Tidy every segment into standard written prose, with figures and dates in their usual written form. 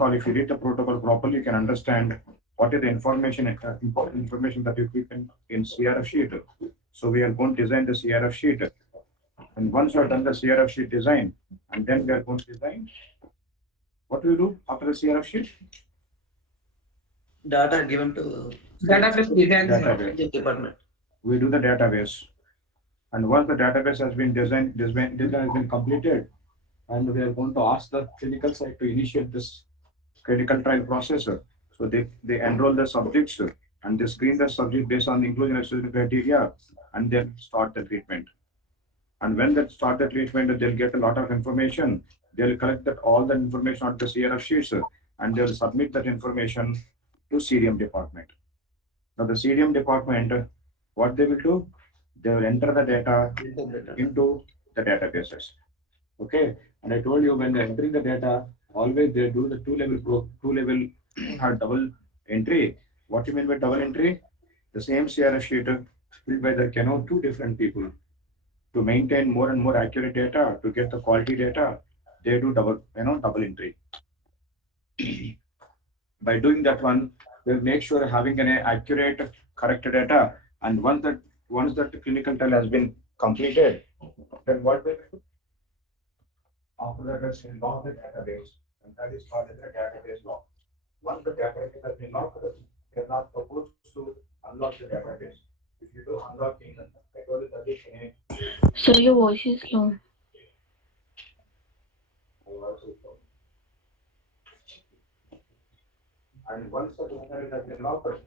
if you read the protocol properly, you can understand what is the information, important information that you keep in CRF sheet. So we are going to design the CRF sheet. And once you have done the CRF sheet design, and then we are going to design, what do you do after the CRF sheet? Data given to Database design Database. department. We do the database. And once the database has been designed, design has been completed, and we are going to ask the clinical site to initiate this clinical trial process. So they enroll the subjects and they screen the subject based on the inclusion and exclusion criteria and then start the treatment. And when they start the treatment, they'll get a lot of information. They'll collect that all the information on the CRF sheets and they'll submit that information to CDM department. Now the CDM department, what they will do? They will enter the data into the databases. Okay, and I told you when they're entering the data, always they do the two-level double entry. What do you mean by double entry? The same CRF sheet filled by the two different people. To maintain more and more accurate data, to get the quality data, they do double entry. By doing that one, they'll make sure having an accurate, correct data. And once that clinical trial has been completed, then what they do? After that, it's log the database, and that is called as a database log. Once the database has been logged, you're not supposed to unlock the database. If you do unlocking, I told you that is So your voice is low. and once the database has been logged,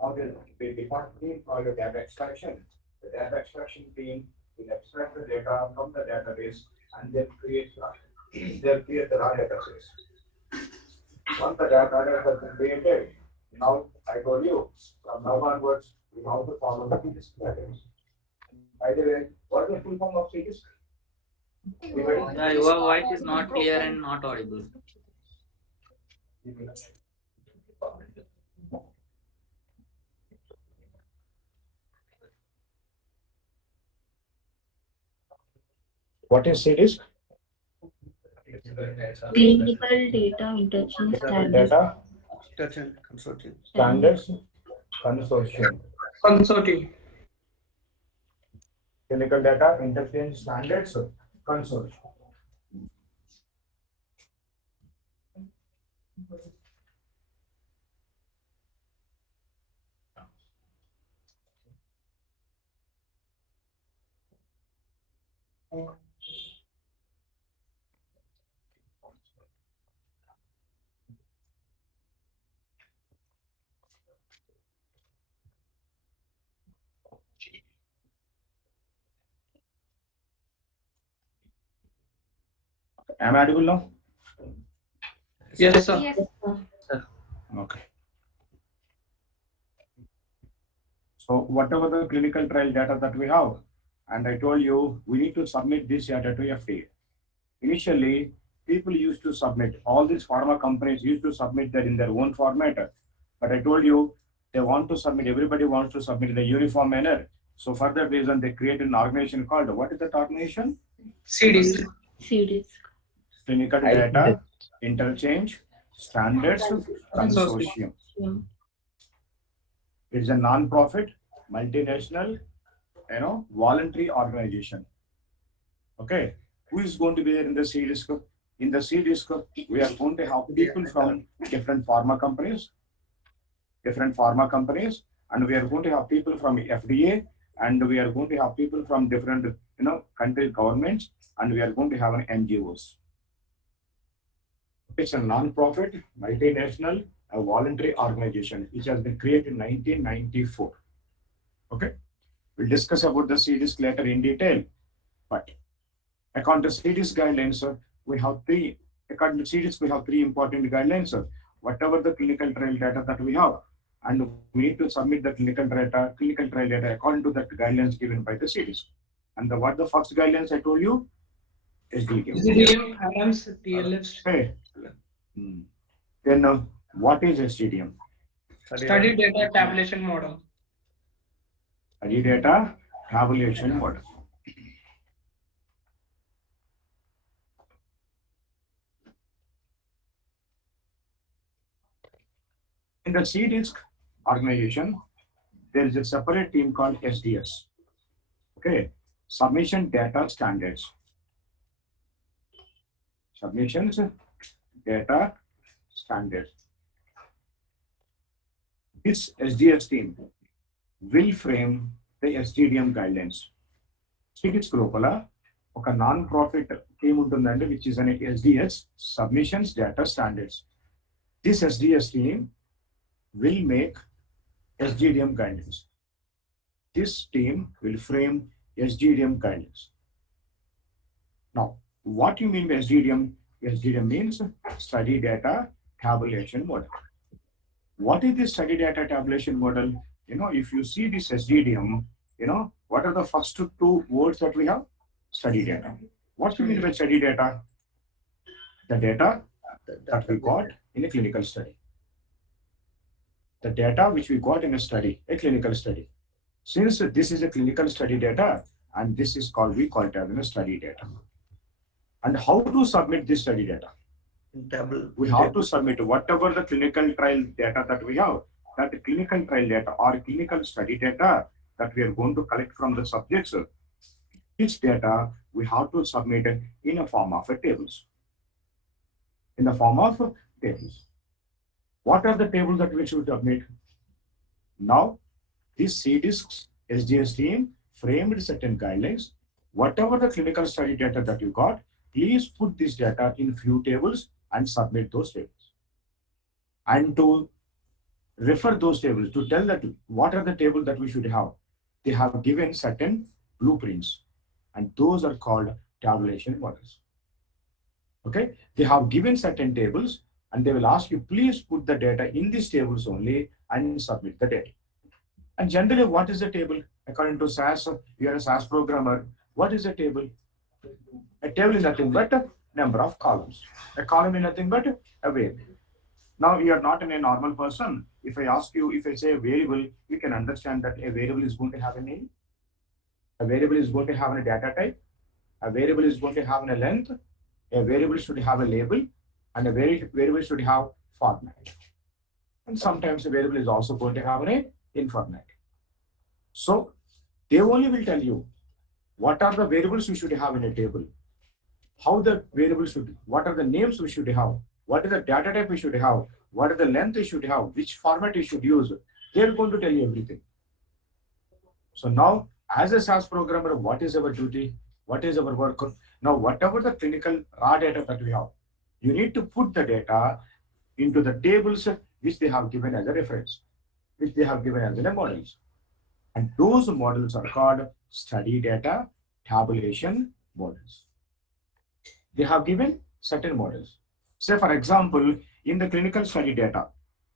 now the department team for your data extraction. The data extraction team will extract the data from the database and then they'll create the raw database. Once the data has been created, now I told you from now onwards we have to follow the CDISC database. By the way, what is the full form of CDISC? Your voice is not clear and not audible. What is CDISC? Clinical data interchange standards. Data Consortium. standards consortium. consortium. Clinical data interchange standards consortium. Am I audible now? Yes, sir. Yes, sir. Okay. So whatever the clinical trial data that we have, and I told you we need to submit this data to FDA. Initially, people used to submit, all these pharma companies used to submit that in their own format. But I told you they want to submit, everybody wants to submit in a uniform manner. So for that reason, they created an organization called, what is that organization? CDISC. CDISC. Clinical Data Interchange Standards Consortium. Yeah. It's a non-profit, multinational, voluntary organization. Okay, who is going to be there in the CDISC? In the CDISC, we are going to have people from different pharma companies, and we are going to have people from FDA, and we are going to have people from different, country governments, and we are going to have an NGOs. It's a non-profit, multinational, a voluntary organization which has been created in 1994. Okay, we'll discuss about the CDISC later in detail. But according to CDISC guidelines, we have three. According to CDISC, we have three important guidelines. Whatever the clinical trial data that we have, and we need to submit the clinical trial data according to the guidelines given by the CDISC. And what the first guidelines I told you? SDTM. SDTM, ADAMS, TLF. Okay. Then what is SDTM? Study data tabulation model. Study data tabulation model. In the CDISC organization, there is a separate team called SDS. Okay, submission data standards. Submissions data standards. This SDS team will frame the SDTM guidelines. CDISC లోపల ఒక non profit team ఉంటుందండి, which is an SDS submissions data standards. This SDS team will make SDTM guidelines. This team will frame SDTM guidelines. Now, what you mean by SDTM? SDTM means study data tabulation model. What is this study data tabulation model? You know, if you see this SDTM, you know, what are the first two words that we have? Study data. What do you mean by study data? The data that we got in a clinical study. The data which we got in a study, a clinical study. Since this is a clinical study data, and this is called, we call it as a study data. And how to submit this study data? Table. We have to submit whatever the clinical trial data that we have, that clinical trial data or clinical study data that we are going to collect from the subjects. This data we have to submit in a form of tables. In the form of tables. What are the tables that we should submit? Now, this CDISC SDS team framed certain guidelines. Whatever the clinical study data that you got, please put this data in few tables and submit those tables. And to refer those tables, to tell that what are the tables that we should have, they have given certain blueprints, and those are called tabulation models. Okay, they have given certain tables, and they will ask you, please put the data in these tables only and submit the data. And generally, what is the table? According to SAS, you are a SAS programmer. What is a table? A table is nothing but a number of columns. A column is nothing but a variable. Now, you are not a normal person. If I ask you, if I say a variable, you can understand that a variable is going to have a name. A variable is going to have a data type. A variable is going to have a length. A variable should have a label. And a variable should have format. And sometimes a variable is also going to have an informat. So, they only will tell you what are the variables we should have in a table, how the variables should, what are the names we should have, what is the data type we should have, what is the length we should have, which format we should use. They're going to tell you everything. So now, as a SAS programmer, what is our duty? What is our work? Now, whatever the clinical raw data that we have, you need to put the data into the tables which they have given as a reference, which they have given as a models. And those models are called study data tabulation models. They have given certain models. Say, for example, in the clinical study data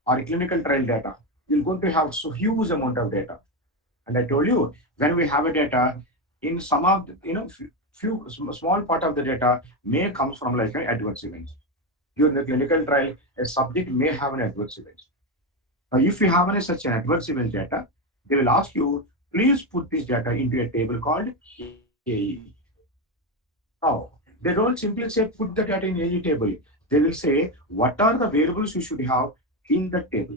or clinical trial data, you're going to have so huge amount of data. And I told you, when we have a data, in some of the, few small part of the data may comes from like an adverse event. During the clinical trial, a subject may have an adverse event. Now, if you have such an adverse event data, they will ask you, please put this data into a table called AE. Now, they don't simply say put the data in AE table. They will say, what are the variables you should have in the table?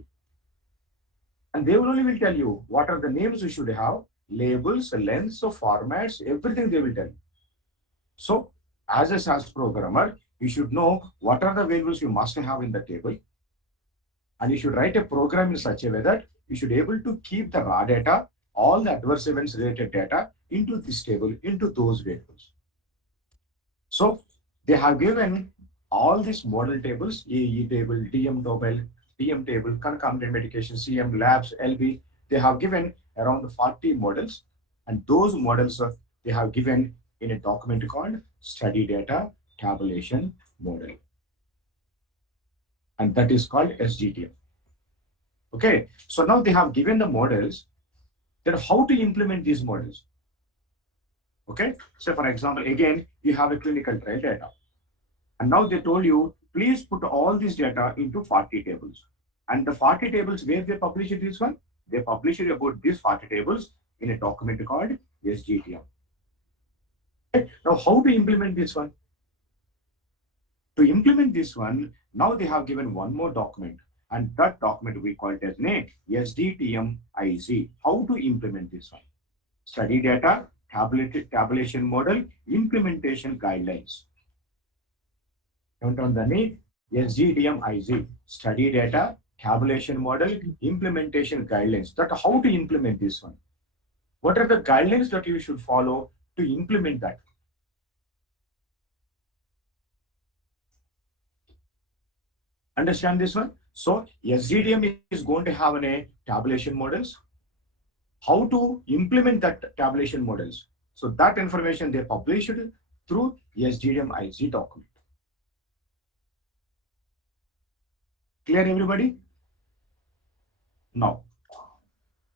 And they will only tell you what are the names you should have, labels, lengths, formats, everything they will tell you. So, as a SAS programmer, you should know what are the variables you must have in the table. And you should write a program in such a way that you should be able to keep the raw data, all the adverse events related data into this table, into those variables. So they have given all these model tables, AE table, DM table, concomitant medication, CM, labs, LB. They have given around 40 models, and those models they have given in a document called study data tabulation model. And that is called SDTM. Okay, so now they have given the models, then how to implement these models? Okay, so for example, again, you have a clinical trial data. And now they told you, please put all this data into 40 tables. And the 40 tables, where they publish this one? They publish it about these 40 tables in a document called SDTM. Okay, now how to implement this one? To implement this one, now they have given one more document. And that document we call it as SDTM IZ. How to implement this one? Study data, tabulation model, implementation guidelines. On the SDTM IZ. Study data, tabulation model, implementation guidelines. That how to implement this one? What are the guidelines that you should follow to implement that? Understand this one? So SDTM is going to have a tabulation models. How to implement that tabulation models? So that information they published through SDTM IZ document. Clear, everybody? Now,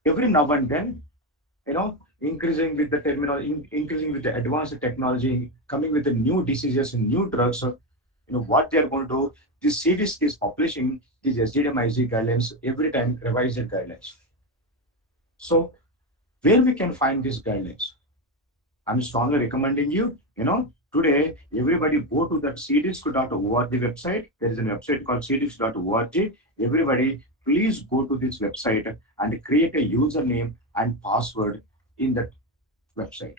every now and then, increasing with the terminal, increasing with the advanced technology, coming with the new diseases and new drugs, what they are going to do, this CDISC is publishing these SDTM IZ guidelines every time, revised guidelines. So, where we can find these guidelines? I'm strongly recommending you, today, everybody go to that cdisc.org website. There is a website called cdisc.org. Everybody, please go to this website and create a username and password in that website.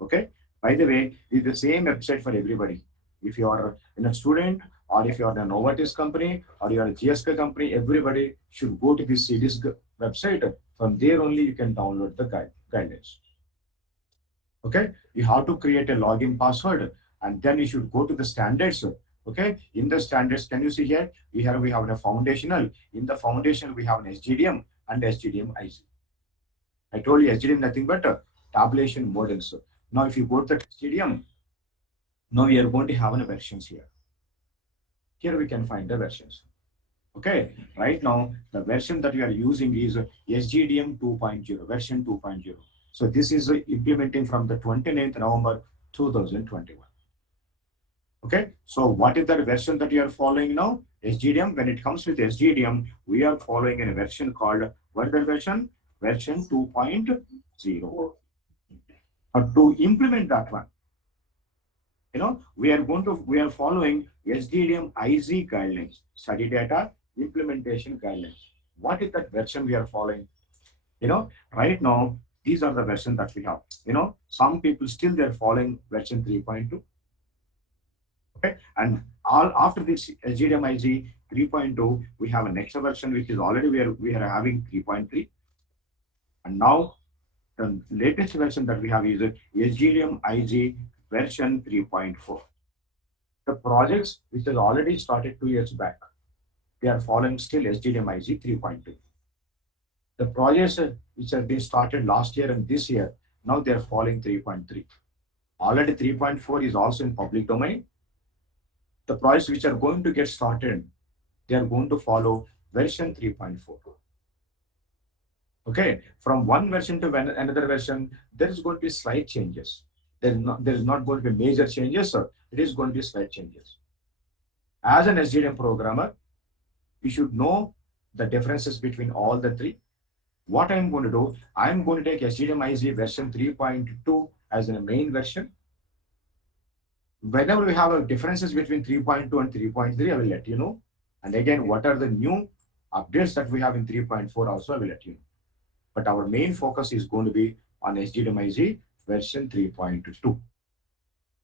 Okay? By the way, it's the same website for everybody. If you are a student, or if you are a Novartis company, or you are a GSK company, everybody should go to this CDISC website. From there only you can download the guidelines. Okay, you have to create a login password, and then you should go to the standards. Okay, in the standards, can you see here? We have a foundational. In the foundation, we have an SDTM and SDTM IZ. I told you SDTM nothing but tabulation models. Now, if you go to the SDTM, now we are going to have versions here. Here we can find the versions. Okay, right now the version that we are using is SDTM 2.0, version 2.0. So this is implementing from the 29th November 2021. Okay, so what is the version that you are following now? SDTM. When it comes with SDTM, we are following a version called, what is the version? Version 2.0. To implement that one, we are following SDTM IZ guidelines, study data implementation guidelines. What is that version we are following? Right now, these are the versions that we have. Some people still they're following version 3.2. Okay, and all after this SDTM IZ 3.2, we have a next version which is already we are having 3.3, and now the latest version that we have is SDTM IZ version 3.4. The projects which has already started 2 years back, they are following still SDTM IZ 3.2. The projects which have been started last year and this year, now they are following 3.3. Already 3.4 is also in public domain. The projects which are going to get started, they are going to follow version 3.4. Okay, from one version to another version, there is going to be slight changes. There is not going to be major changes, sir. It is going to be slight changes. As an SDTM programmer, you should know the differences between all the three. What I'm going to do, I'm going to take SDTM IZ version 3.2 as a main version. Whenever we have differences between 3.2 and 3.3, I will let you know. And again, what are the new updates that we have in 3.4 also, I will let you know. But our main focus is going to be on SDTM IZ version 3.2.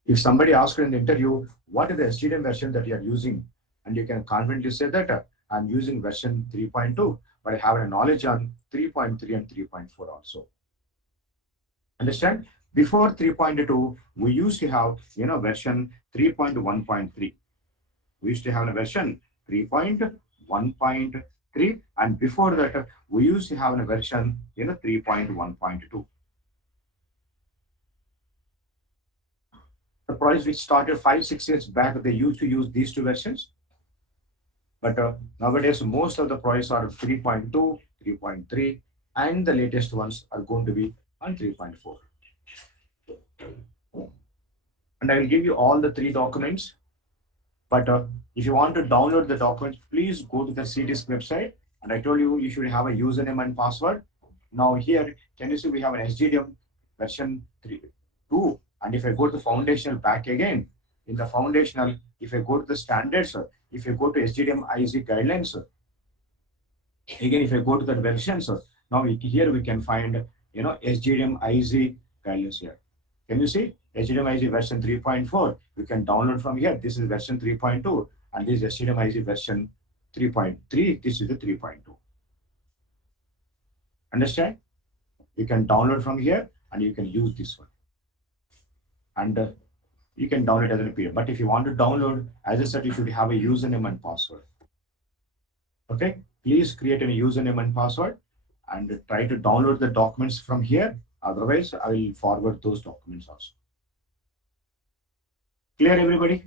If somebody asks in the interview, what is the SDTM version that you are using? And you can confidently say that I'm using version 3.2, but I have a knowledge on 3.3 and 3.4 also. Understand? Before 3.2, we used to have, version 3.1.3. We used to have a version 3.1.3, and before that, we used to have a version, 3.1.2. The projects which started 5-6 years back, they used to use these two versions. But nowadays, most of the projects are 3.2, 3.3, and the latest ones are going to be on 3.4. And I will give you all the three documents. But if you want to download the documents, please go to the CDISC website. And I told you, you should have a username and password. Now here, can you see we have an SDTM version 3.2. And if I go to the foundational back again, in the foundational, if I go to the standards, if you go to SDTM IZ guidelines, Again, if I go to that version, so now here we can find, SGDM IZ values here. Can you see SGDM IZ version 3.4? We can download from here. This is version 3.2, and this is SGDM IZ version 3.3. This is the 3.2. Understand? You can download from here, and you can use this one. And you can download as a PDF. But if you want to download, as I said, you should have a username and password. Okay, please create a username and password and try to download the documents from here. Otherwise, I will forward those documents also. Clear, everybody?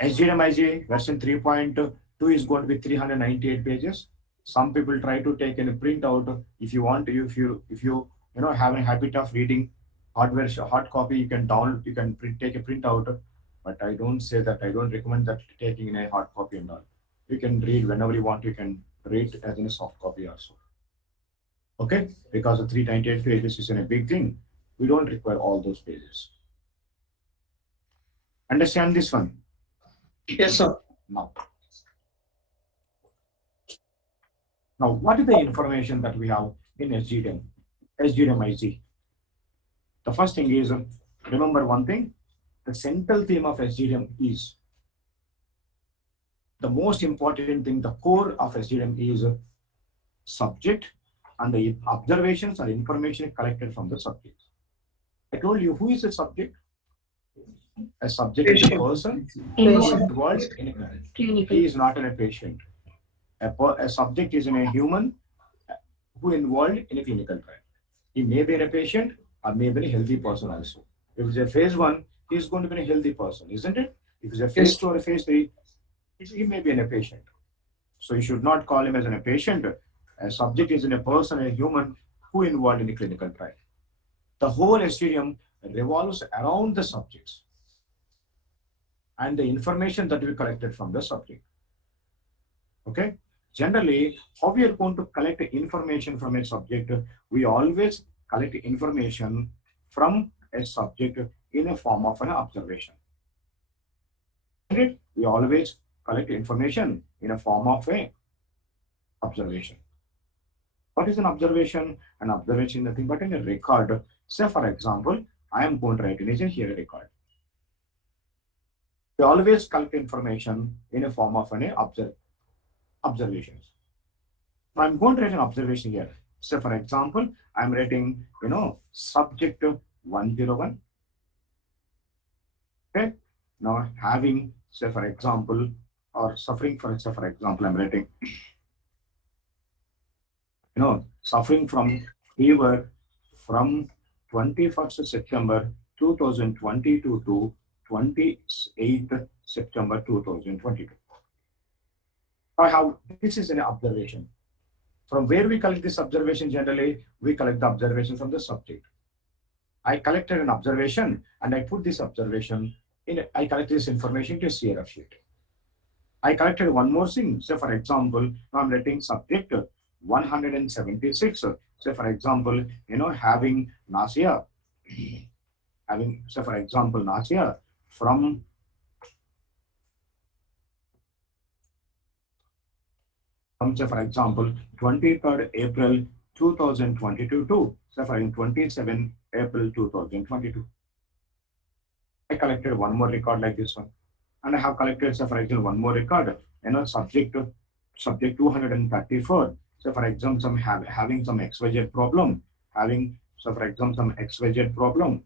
SGDMIJ version 3.2 is going to be 398 pages. Some people try to take a print out. If you want to, if you have a habit of reading hard copy, you can download, you can take a print out. But I don't say that. I don't recommend that taking in a hard copy and all. You can read whenever you want. You can read as in a soft copy also. Okay, because the 398 pages is a big thing. We don't require all those pages. Understand this one? Yes, sir. Now, what is the information that we have in SGDM, SGDMIZ? The first thing is, remember one thing, the central theme of SGDM is, the most important thing, the core of SGDM is subject and the observations or information collected from the subject. I told you, who is a subject? A subject is a person who is involved in a Clinical. He is not a patient. A subject is a human who involved in a clinical trial. He may be a patient or may be a healthy person also. If it's a phase 1, he is going to be a healthy person, isn't it? If it's a phase 2 or a phase 3, he may be a patient. So you should not call him as a patient. A subject is a person, a human who involved in a clinical trial. The whole STDM revolves around the subjects and the information that we collected from the subject. Okay? Generally, how we are going to collect information from a subject, we always collect information from a subject in a form of an observation. We always collect information in a form of a observation. What is an observation? An observation is nothing but in a record. Say, for example, I am going to write in here a record. We always collect information in a form of an observations. Now I'm going to write an observation here. So for example, I'm writing, subject 101. Okay. Now having, say for example, or suffering for example, I'm writing, suffering from fever from 21st September 2022 to 28th September 2022. This is an observation. From where we collect this observation, generally, we collect the observation from the subject. I collected an observation and I put this observation I collect this information to a CRF sheet. I collected one more thing. So for example, now I'm writing subject 176. So for example, having nausea, for example, nausea from say for example 23rd April 2022 to say for 27 April 2022. I collected one more record like this one, and I have collected say for example one more record, subject 234. So for example, some having some XYZ problem, having so for example some XYZ problem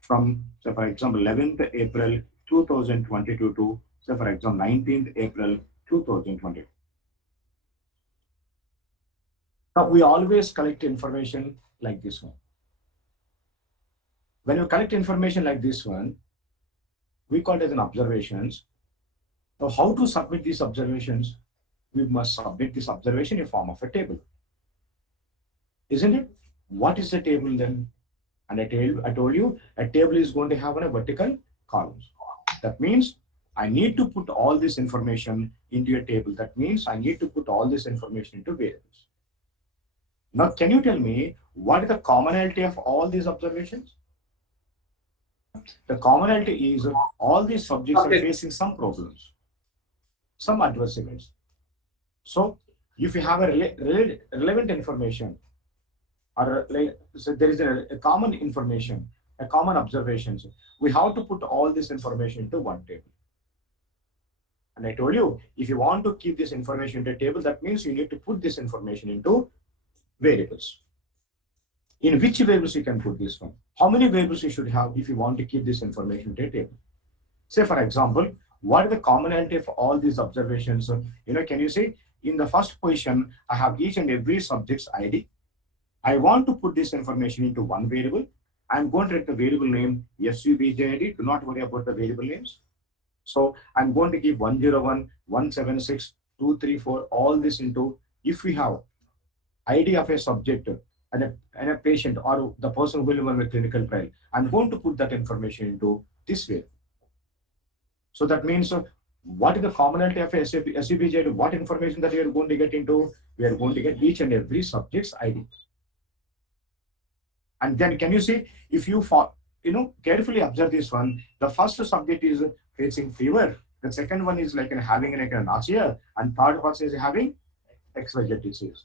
from say for example 11th April 2022 to say for example 19th April 2022. Now, we always collect information like this one. When you collect information like this one, we call it as an observations. Now, how to submit these observations? We must submit this observation in form of a table. Isn't it? What is the table then? And I told you, a table is going to have a vertical columns. That means I need to put all this information into a table. That means I need to put all this information into variables. Now, can you tell me what is the commonality of all these observations? The commonality is all these subjects are facing some problems, some adverse events. So if you have a relevant information, or like, so there is a common information, a common observations, we have to put all this information into one table. And I told you, if you want to keep this information into a table, that means you need to put this information into variables. In which variables you can put this one? How many variables you should have if you want to keep this information into a table? Say, for example, what is the commonality of all these observations? Can you see in the first position, I have each and every subject's ID. I want to put this information into one variable. I'm going to write the variable name SUBJID. Do not worry about the variable names. So I'm going to give 101, 176, 234, all this into, if we have ID of a subject and a patient or the person who will run a clinical trial, I'm going to put that information into this way. So that means what is the commonality of a SUBJ? What information that we are going to get into? We are going to get each and every subject's ID. And then can you see, if you carefully observe this one, the first subject is facing fever, the second one is like having a nausea, and third person is having XYZ disease.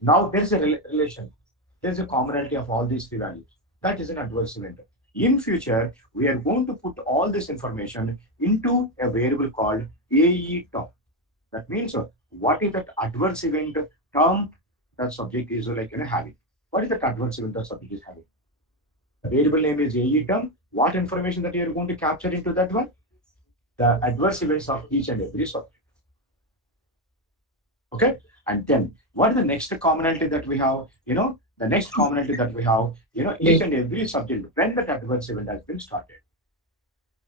Now there is a relation. There is a commonality of all these three values. That is an adverse event. In future, we are going to put all this information into a variable called AE term. That means what is that adverse event term that subject is having? What is that adverse event that subject is having? The variable name is AE term. What information that you are going to capture into that one? The adverse events of each and every subject. Okay, and then what is the next commonality that we have? The next commonality that we have, each and every subject when that adverse event has been started.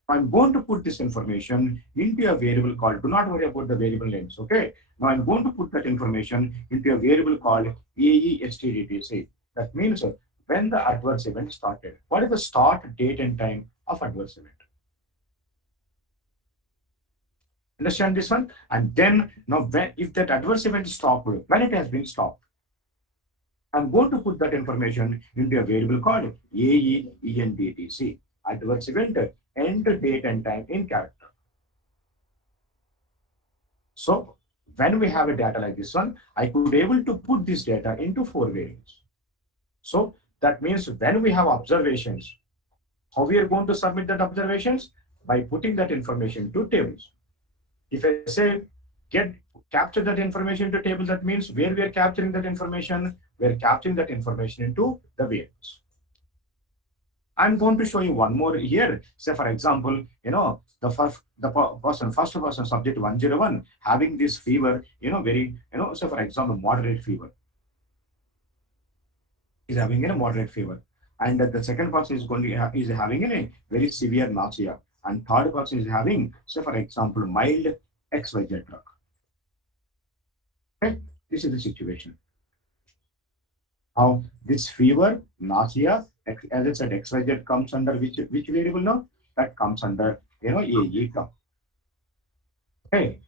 I'm going to put this information into a variable called, do not worry about the variable names, okay? Now I'm going to put that information into a variable called AESTDTC. That means when the adverse event started. What is the start date and time of adverse event? Understand this one? And then now if that adverse event stopped, when it has been stopped, I'm going to put that information into a variable called AEENDTC. Adverse event, end, date, and time in character. So when we have a data like this one, I could be able to put this data into 4 variables. So that means when we have observations, how we are going to submit that observations? By putting that information to tables. If I say capture that information into table, that means where we are capturing that information, we are capturing that information into the variables. I'm going to show you one more here. Say, for example, the first person subject 101 having this fever, so for example, moderate fever. Is having a moderate fever, and the second person is is having a very severe nausea, and third person is having, say for example, mild XYZ drug. Okay, this is the situation. How this fever, nausea, as I said, XYZ comes under which variable now? That comes under AE term. Okay.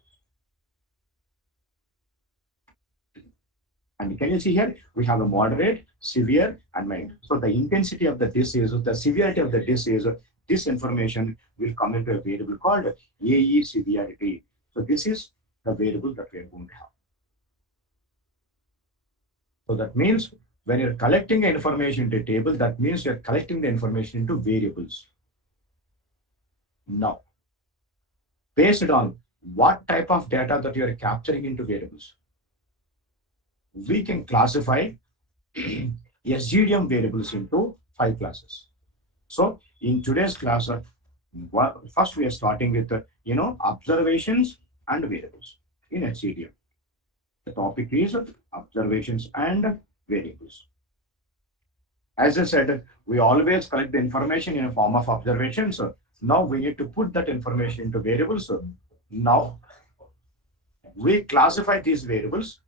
And can you see here, we have a moderate, severe, and mild. So the intensity of the disease, the severity of the disease, this information will come into a variable called AE severity. So this is the variable that we are going to have. So that means when you're collecting information into a table, that means you're collecting the information into variables. Now, based on what type of data that you are capturing into variables, we can classify SGDM variables into 5 classes. So in today's class, first we are starting with observations and variables in SGDM. The topic is observations and variables. As I said, we always collect the information in a form of observations. Now we need to put that information into variables. Now we classify these variables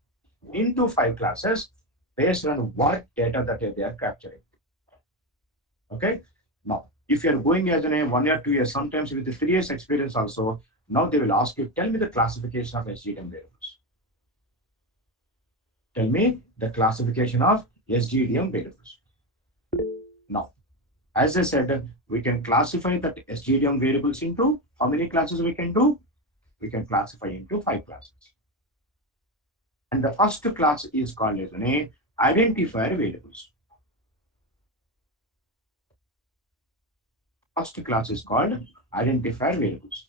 into 5 classes based on what data that they are capturing. Okay. Now, if you are going as a 1 year, 2 years, sometimes with the 3 years experience also, now they will ask you, tell me the classification of SGDM variables. Tell me the classification of SGDM variables. Now, as I said, we can classify that SGDM variables into how many classes we can do? We can classify into 5 classes. And the first class is called as an identifier variables. First class is called identifier variables.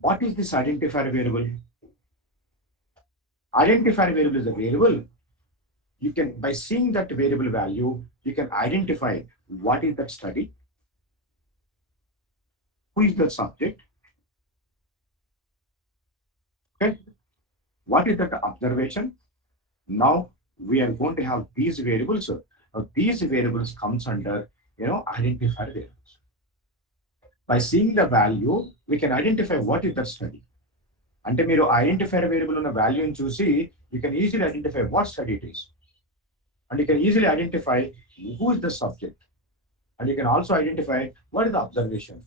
What is this identifier variable? Identifier variable is a variable. You can, by seeing that variable value, you can identify what is that study, who is the subject, okay, what is that observation. Now we are going to have these variables. These variables comes under identifier variables. By seeing the value, we can identify what is the study. అంటే మీరు identifier variable ఉన్న వాల్యూని చూసి you can easily identify what study it is. And you can easily identify who is the subject. And you can also identify what is the observation.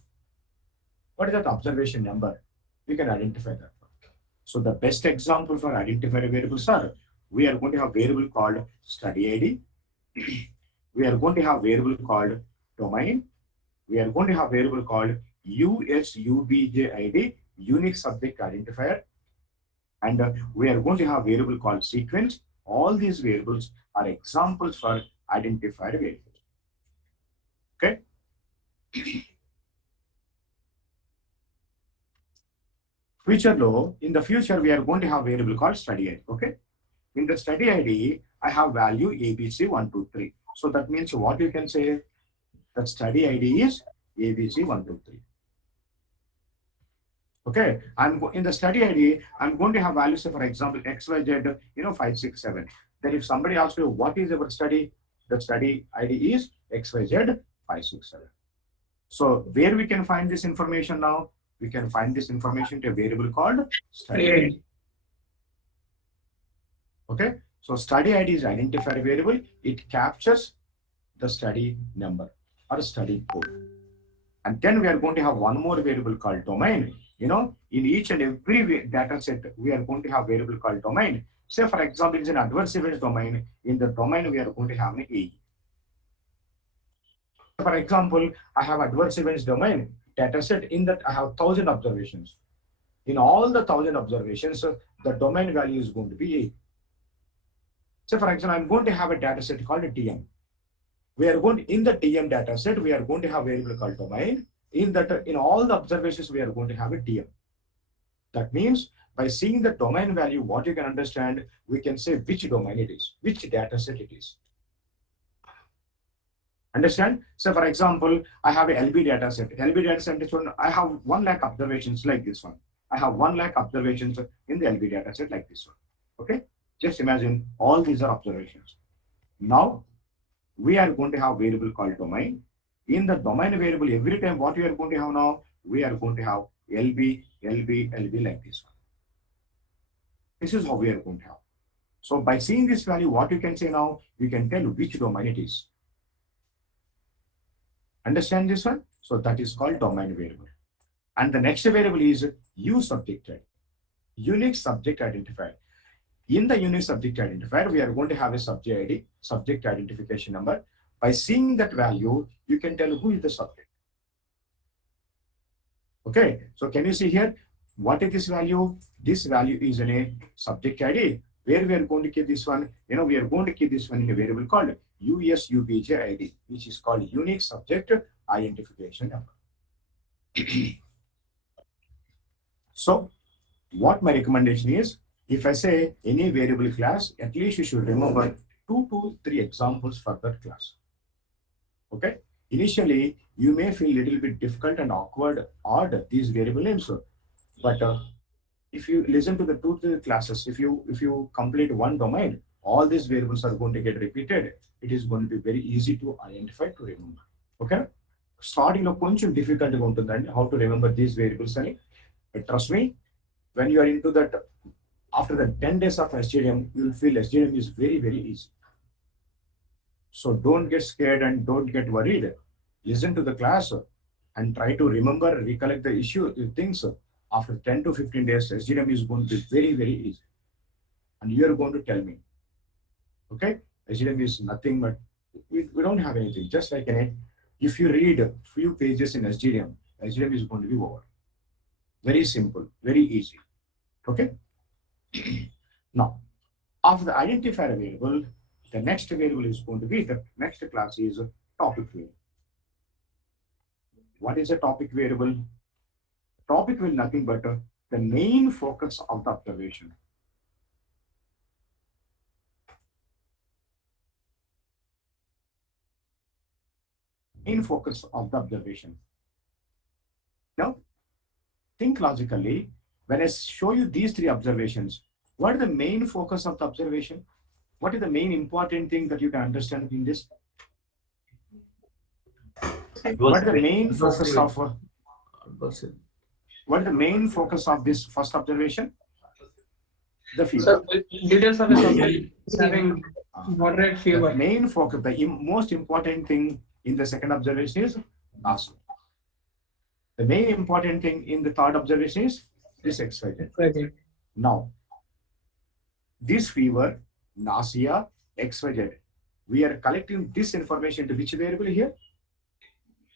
What is that observation number? You can identify that. So the best example for identifier variables are, we are going to have variable called study ID. We are going to have variable called domain. We are going to have variable called USUBJID, unique subject identifier. And we are going to have variable called sequence. All these variables are examples for identifier variables. Okay. In the future, we are going to have variable called study ID. Okay. In the study ID, I have value ABC123. So that means what you can say, that study ID is ABC123. Okay, in the study ID, I'm going to have values, for example, XYZ, 567. Then if somebody asks you what is our study, the study ID is XYZ 567. So where we can find this information now? We can find this information to a variable called study ID. Okay, so study ID is identifier variable. It captures the study number or study code. And then we are going to have one more variable called domain. In each and every data set, we are going to have variable called domain. Say, for example, it's an adverse events domain. In the domain, we are going to have an AE. For example, I have adverse events domain data set. In that, I have 1,000 observations. In all the 1,000 observations, the domain value is going to be AE. So, for example, I'm going to have a data set called TM. We are going to, in the TM data set, we are going to have variable called domain. In all the observations, we are going to have a TM. That means by seeing the domain value, what you can understand, we can say which domain it is, which data set it is. Understand? So for example, I have a LB data set. LB data set is one, I have 1 lakh observations like this one. I have 1 lakh observations in the LB data set like this one. Okay? Just imagine all these are observations. Now, we are going to have variable called domain. In the domain variable, every time what we are going to have now, we are going to have LB, LB, LB like this one. This is how we are going to have. So by seeing this value, what you can say now, you can tell which domain it is. Understand this one? So that is called domain variable. And the next variable is USubject, unique subject identifier. In the unique subject identifier, we are going to have a subject ID, subject identification number. By seeing that value, you can tell who is the subject. Okay, so can you see here? What is this value? This value is in a subject ID. Where we are going to keep this one? We are going to keep this one in a variable called USUBJID, which is called unique subject identification number. So, what my recommendation is, if I say any variable class, at least you should remember 2 to 3 examples for that class. Okay. Initially, you may feel a little bit difficult and awkward, odd, these variable names. But if you listen to the 2 to 3 classes, if you complete one domain, all these variables are going to get repeated. It is going to be very easy to identify, to remember. Okay. Starting of కొంచెం difficult గా ఉంటుందండి how to remember these variables అని. But trust me, when you are into that, after the 10 days of SDTM, you will feel SDTM is very, very easy. So don't get scared and don't get worried. Listen to the class and try to remember, recollect the things. After 10 to 15 days, SDTM is going to be very, very easy. And you are going to tell me. Okay? SDTM is nothing but, we don't have anything. Just like if you read a few pages in SDTM, SDTM is going to be over. Very simple, very easy. Okay. Now, after the identifier variable, the next variable is going to be the next class is topic variable. What is a topic variable? Topic will nothing but the main focus of the observation. Main focus of the observation. Now, think logically. When I show you these three observations, what is the main focus of the observation? What is the main important thing that you can understand in this? What is the main focus of what is the main focus of this first observation? The fever. So details of a subject is having moderate The fever. main focus, the most important thing in the second observation is nausea. The main important thing in the third observation is this XYZ. Okay. Now, this fever, nausea, XYZ, we are collecting this information to which variable here?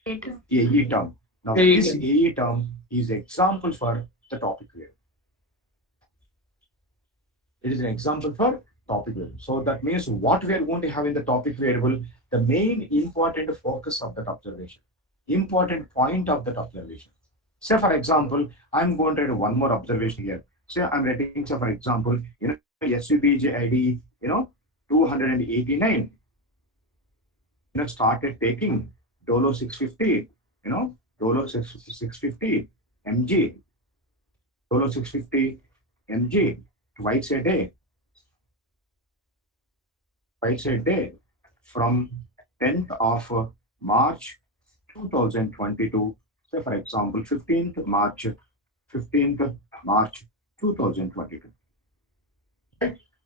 Data. AE term. Now, AE this term. AE term is example for the topic variable. It is an example for topic variable. So that means what we are going to have in the topic variable, the main important focus of that observation, important point of that observation. Say for example, I'm going to write one more observation here. Say I'm writing, say for example, SUBJ ID, 289, started taking Dolo 650, Dolo 650 mg, Dolo 650 mg twice a day from 10th of March 2022, say for example 15th March 2022.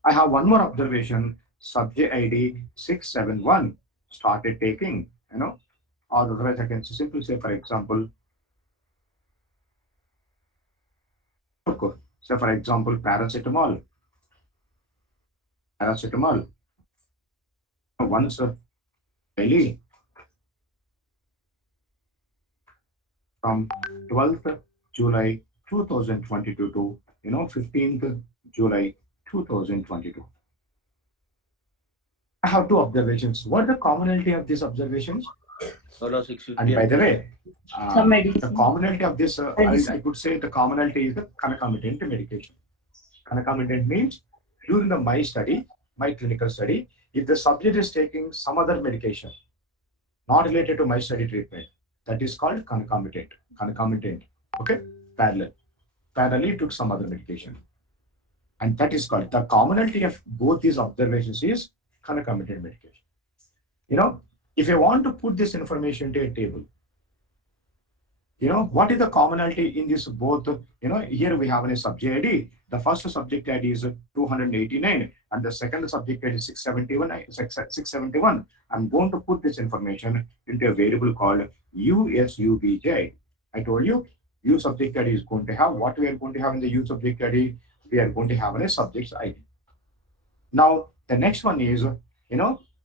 I have one more observation. Subject ID 671 started taking, or otherwise I can simply say, for example, say for example, paracetamol once daily from 12th July 2022 to 15th July 2022. I have two observations. What is the commonality of these observations? And by the way, Some the medicine. commonality of this, Medicine. I could say the commonality is the concomitant medication. Concomitant means during my clinical study, if the subject is taking some other medication not related to my study treatment, that is called concomitant. Okay, parallelly took some other medication, and that is called the commonality of both these observations is concomitant medication. If you want to put this information to a table, what is the commonality in this both? Here we have a subject ID. The first subject ID is 289 and the second subject ID is 671. I'm going to put this information into a variable called USUBJ. I told you U subject ID is going to have what we are going to have in the U subject ID. We are going to have a subject ID. Now the next one is,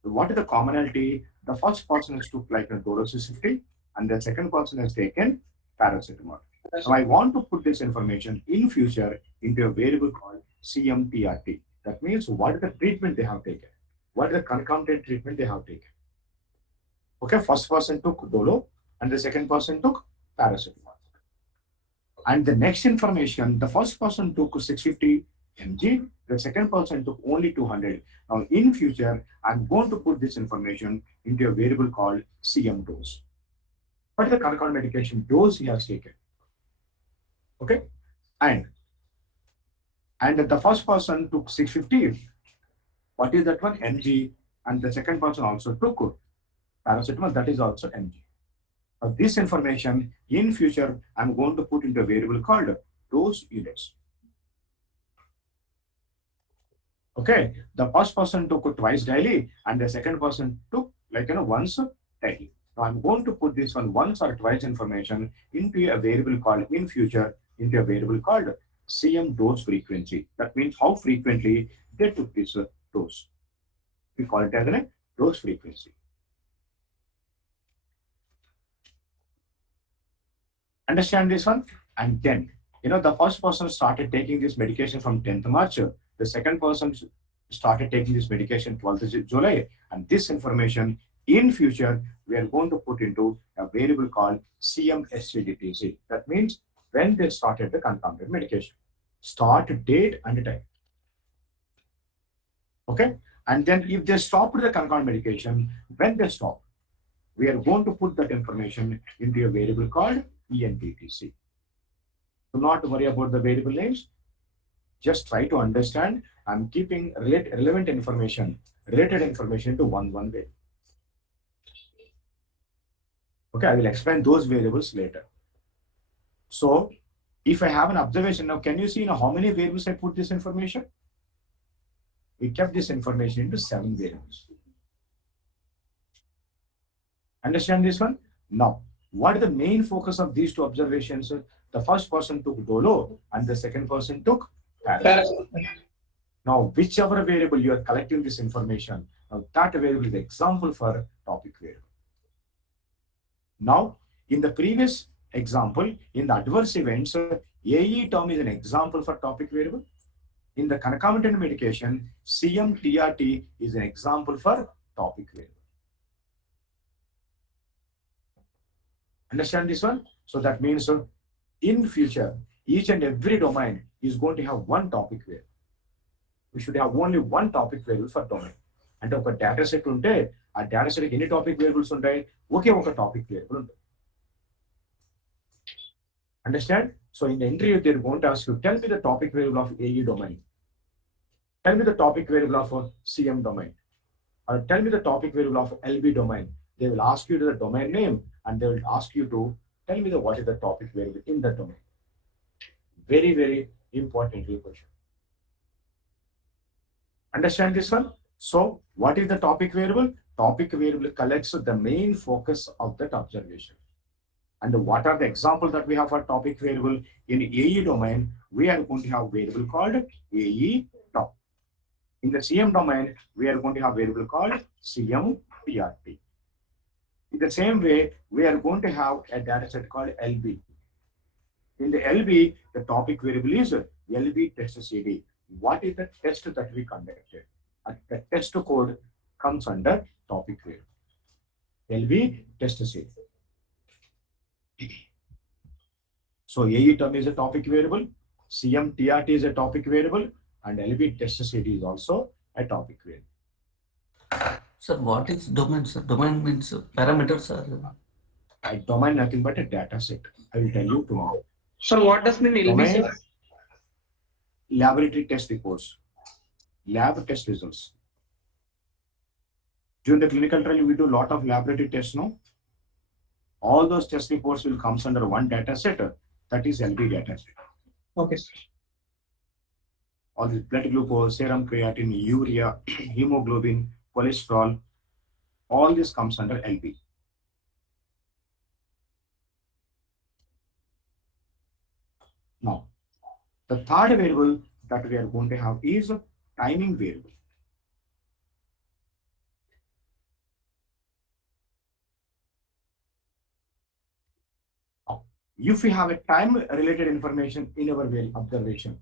what is the commonality? The first person has took like a Dolo 650 and the second person has taken paracetamol. So I want to put this information in future into a variable called CMTRT. That means what is the treatment they have taken? What is the concomitant treatment they have taken? Okay, first person took Dolo and the second person took paracetamol. And the next information, the first person took 650 mg, the second person took only 200. Now in future, I'm going to put this information into a variable called CM dose. What is the concomitant medication dose he has taken? Okay, and the first person took 650. What is that one? Mg, and the second person also took paracetamol. That is also mg. Now this information in future I'm going to put into a variable called dose units. Okay, the first person took twice daily, and the second person took once daily. Now I'm going to put this one once or twice information into a variable called in future into a variable called CM dose frequency. That means how frequently they took this dose. We call it as a dose frequency. Understand this one? And then, the first person started taking this medication from 10th March. The second person started taking this medication 12th July. And this information in future, we are going to put into a variable called CMSCDTC. That means when they started the concomitant medication. Start date and time. Okay? And then if they stopped the concomitant medication, when they stop, we are going to put that information into a variable called ENTTC. Do not worry about the variable names. Just try to understand. I'm keeping relevant information, related information to one way. Okay, I will explain those variables later. So if I have an observation now, can you see now how many variables I put this information? We kept this information into 7 variables. Understand this one? Now, what is the main focus of these two observations? The first person took dolo and the second person took paracetamol. Now, whichever variable you are collecting this information, now that variable is the example for topic variable. Now, in the previous example, in the adverse events, AE term is an example for topic variable. In the concomitant medication, CMTRT is an example for topic variable. Understand this one? So that means in future, each and every domain is going to have one topic variable. We should have only one topic variable for domain. And ఒక data set ఉంటే ఆ data set ఎన్ని topic variables ఉంటాయి? ఒకే ఒక topic variable ఉంటుంది. Understand? So in the interview, they're going to ask you, tell me the topic variable of AE domain. Tell me the topic variable of CM domain. Or tell me the topic variable of LB domain. They will ask you the domain name and they will ask you to tell me what is the topic variable in the domain. Very, very important question. Understand this one? So what is the topic variable? Topic variable collects the main focus of that observation. And what are the examples that we have for topic variable? In AE domain, we are going to have variable called AE top. In the CM domain, we are going to have variable called CMPRT. In the same way, we are going to have a data set called LB. In the LB, the topic variable is LB test CD. What is the test that we conducted? The test code comes under topic variable. LB test CD. So AE term is a topic variable, CMTRT is a topic variable, and LB test CD is also a topic variable. Sir, what is domain, sir? Domain means parameters, sir. I domain nothing but a data set. I will tell you tomorrow. So what does mean LB, Domain, sir? laboratory test reports, lab test results. During the clinical trial, we do a lot of laboratory tests, no? All those test reports will come under one data set, that is LB data set. Okay, sir. All the blood glucose, serum creatinine, urea, hemoglobin, cholesterol, all this comes under LB. Now, the third variable that we are going to have is a timing variable. If we have a time-related information in our observation,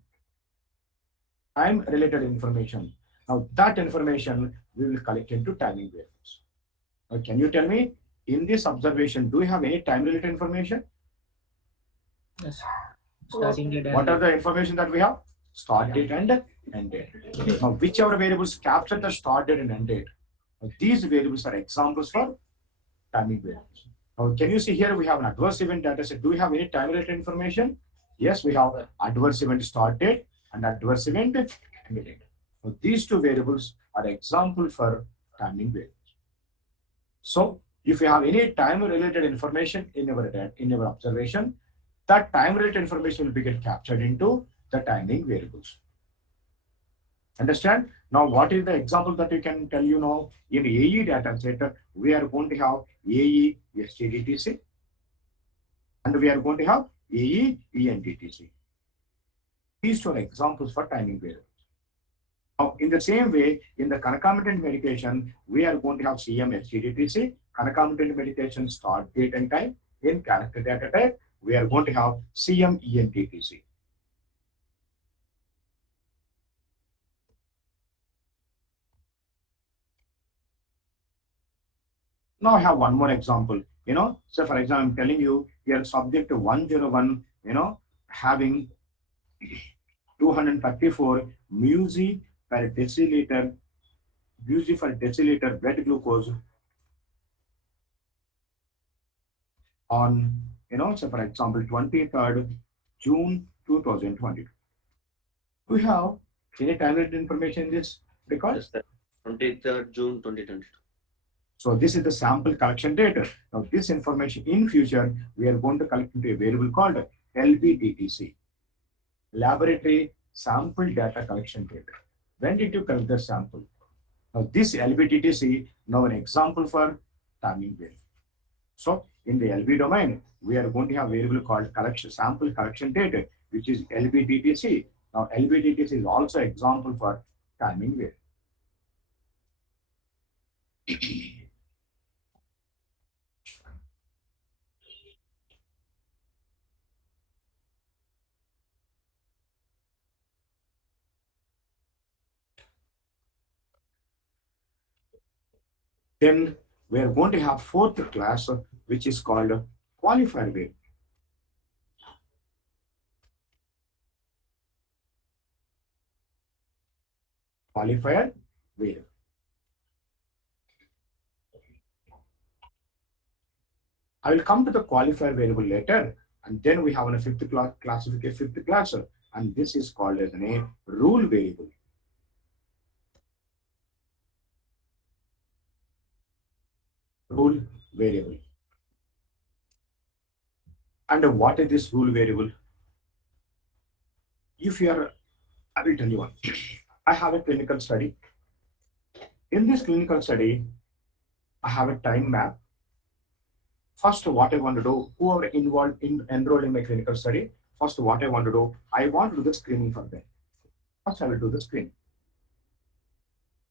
time-related information, now that information we will collect into timing variables. Now, can you tell me, in this observation, do we have any time-related information? Yes. Starting date. What are the information that we have? Start date and end date. Now, whichever variables capture the start date and end date, these variables are examples for timing variables. Now, can you see here we have an adverse event data set? Do we have any time-related information? Yes, we have adverse event start date and adverse event end date. So these two variables are example for timing variables. So if you have any time-related information in our observation, that time-related information will be get captured into the timing variables. Understand? Now, what is the example that we can tell you now? In AE data set, we are going to have AE SDTC, and we are going to have AE ENTTC. These two are examples for timing variables. Now, in the same way, in the concomitant medication, we are going to have CM SDTC, concomitant medication start date and time in character data type, we are going to have CMENTTC. Now I have one more example. So for example, I'm telling you, here subject to 101, having 234 μg per deciliter, μg per deciliter blood glucose on, so for example, 23rd June 2022. We have any time-related information in this record? Yes, sir. 23rd June 2022. So this is the sample collection data. Now this information in future, we are going to collect into a variable called LBDTC, Laboratory Sample Data Collection Data. When did you collect the sample? Now this LBDTC, now an example for timing variable. So in the LB domain, we are going to have a variable called sample collection data, which is LBDTC. Now LBDTC is also example for timing variable. Then we are going to have fourth class, which is called qualifier variable. Qualifier variable. I will come to the qualifier variable later, and then we have a fifth class, and this is called as a rule variable. Rule variable. And what is this rule variable? If you are, I will tell you one. I have a clinical study. In this clinical study, I have a time map. First, what I want to do, whoever enrolled in my clinical study, first what I want to do, I want to do the screening for them. First, I will do the screening.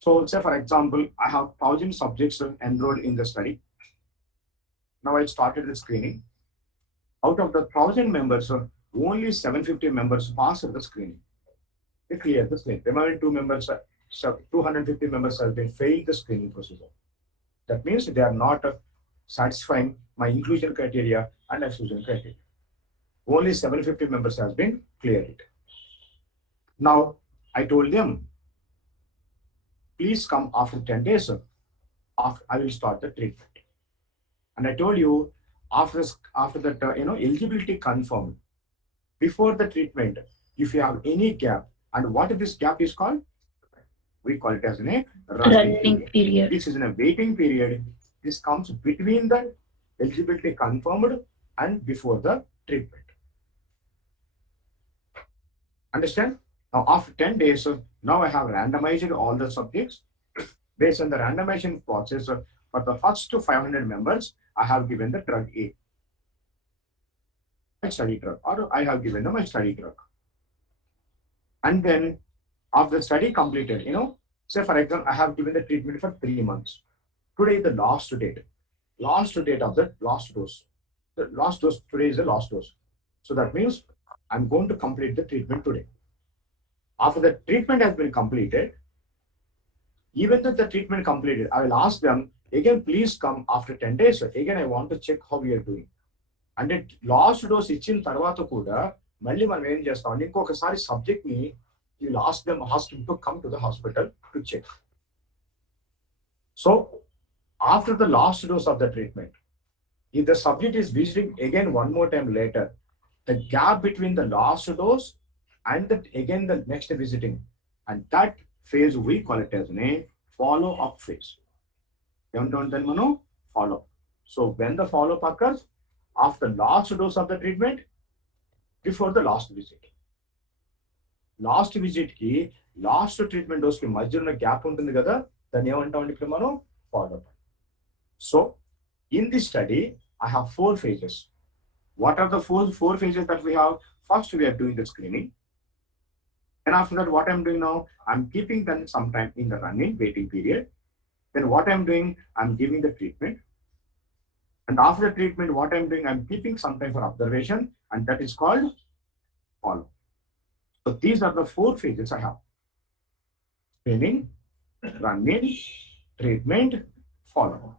So, say for example, I have 1,000 subjects enrolled in the study. Now I started the screening. Out of the 1,000 members, only 750 members passed the screening. They cleared the screening. Remaining 250 members have been failed the screening procedure. That means they are not satisfying my inclusion criteria and exclusion criteria. Only 750 members has been cleared it. Now I told them, please come after 10 days. After I will start the treatment. And I told you after that eligibility confirmed, before the treatment, if you have any gap, and what this gap is called? We call it as a running period. This is in a waiting period. This comes between the eligibility confirmed and before the treatment. Understand? Now after 10 days, now I have randomized all the subjects. Based on the randomization process, for the first 500 members, I have given the drug A, my study drug, or I have given them my study drug. And then after the study completed, say for example, I have given the treatment for 3 months. Today is the last date of the last dose. The last dose, today is the last dose. So that means I'm going to complete the treatment today. After the treatment has been completed, even though the treatment completed, I will ask them, again, please come after 10 days. Again, I want to check how we are doing. And last dose ఇచ్చిన తర్వాత కూడా మళ్ళీ మనం ఏం చేస్తాం, ఇంకొకసారి subject ని you will ask them to come to the hospital to check. So after the last dose of the treatment, if the subject is visiting again one more time later, the gap between the last dose and again the next visiting, and that phase we call it as a follow-up phase. Follow. So when the follow-up occurs, after last dose of the treatment, before the last visit. Last visit ki, last treatment dose ki మధ్యలో gap ఉంటుంది కదా, దాన్ని ఏమంటాం ఇప్పుడు మనం follow-up. So in this study, I have 4 phases. What are the four phases that we have? First, we are doing the screening. And after that, what I'm doing now, I'm keeping them sometime in the running waiting period. Then what I'm doing, I'm giving the treatment. And after the treatment, what I'm doing, I'm keeping some time for observation, and that is called follow. So these are the 4 phases I have: screening, run-in, treatment, follow.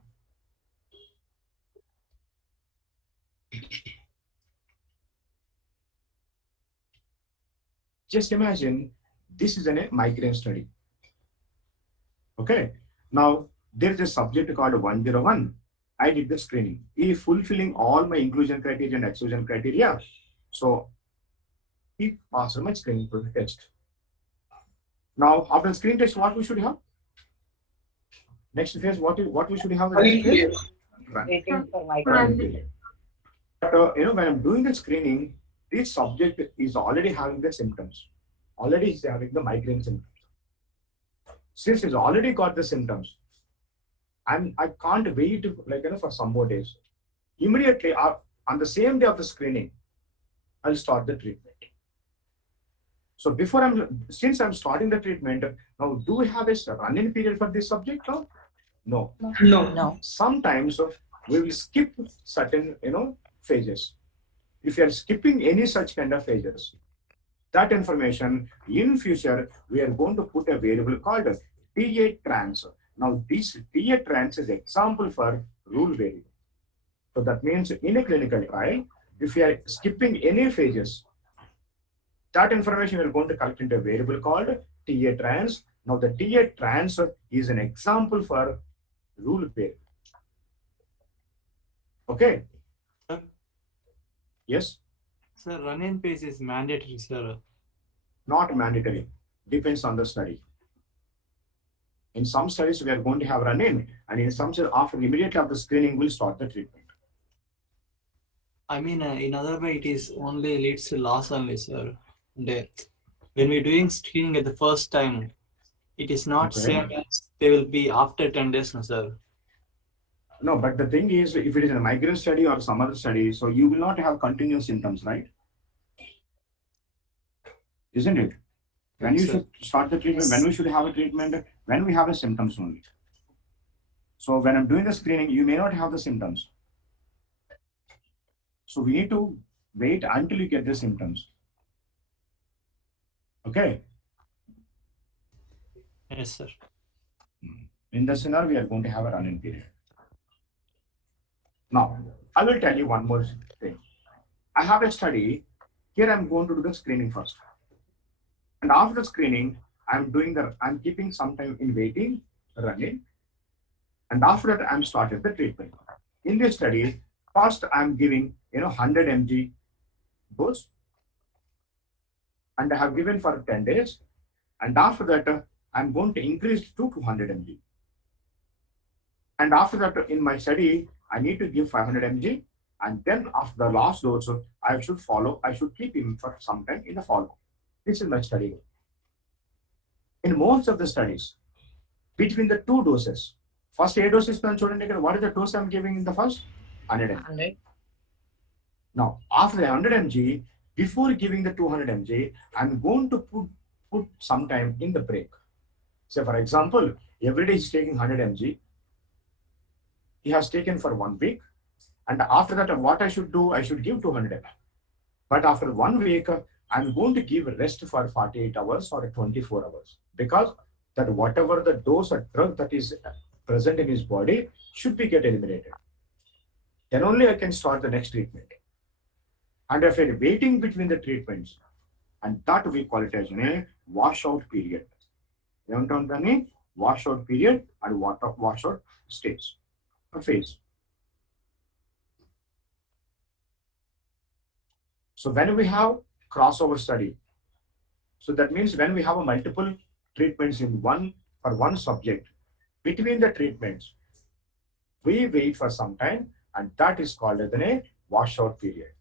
Just imagine this is a migraine study. Okay. Now there is a subject called 101. I did the screening. He is fulfilling all my inclusion criteria and exclusion criteria. So he passed my screening test. Now after the screen test, what we should have? Next phase, what we should have? The next phase? Run. Waiting for my Run period. But when I'm doing the screening, this subject is already having the symptoms. Already is having the migraine symptoms. Since he's already got the symptoms, I can't wait for some more days. Immediately on the same day of the screening, I'll start the treatment. So since I'm starting the treatment, now do we have a run-in period for this subject? No. No. No. Sometimes we will skip certain phases. If you are skipping any such kind of phases, that information in future we are going to put a variable called TA trans. Now this TA trans is example for rule variable. So that means in a clinical trial, if you are skipping any phases, that information we are going to collect into a variable called TA trans. Now the TA trans is an example for rule variable. Okay. Sir? Yes. Sir, run-in phase is mandatory, sir. Not mandatory. Depends on the study. In some studies, we are going to have run-in, and in some studies, immediately after screening, we'll start the treatment. I mean, in other way, it is only leads to loss only, sir. And, when we're doing screening at the first time, it is not Okay. same as they will be after 10 days, no, sir. No, but the thing is, if it is a migraine study or some other study, so you will not have continuous symptoms, right? Isn't it? When Yes, you sir. should start the treatment, when we should have a treatment, when we have the symptoms only. So when I'm doing the screening, you may not have the symptoms. So we need to wait until you get the symptoms. Okay. Yes, sir. In the scenario, we are going to have a run-in period. Now, I will tell you one more thing. I have a study. Here I'm going to do the screening first. And after the screening, I'm keeping some time in waiting, running. And after that, I'm started the treatment. In this study, first I'm giving 100 mg dose. And I have given for 10 days. And after that, I'm going to increase to 200 mg. And after that, in my study, I need to give 500 mg. And then after the last dose, I should keep him for some time in the follow. This is my study. In most of the studies, between the 2 doses, first 8 doses, what is the dose I'm giving in the first? 100 mg. 100. Now, after the 100 mg, before giving the 200 mg, I'm going to put some time in the break. So, for example, every day he's taking 100 mg. He has taken for 1 week. And after that, what I should do, I should give 200 mg. But after 1 week, I'm going to give rest for 48 hours or 24 hours. Because that whatever the dose or drug that is present in his body should be get eliminated. Then only I can start the next treatment. And if I'm waiting between the treatments, and that we call it as a washout period. Washout period and washout stage or phase. So when we have crossover study, so that means when we have a multiple treatments for one subject, between the treatments, we wait for some time, and that is called as a washout period.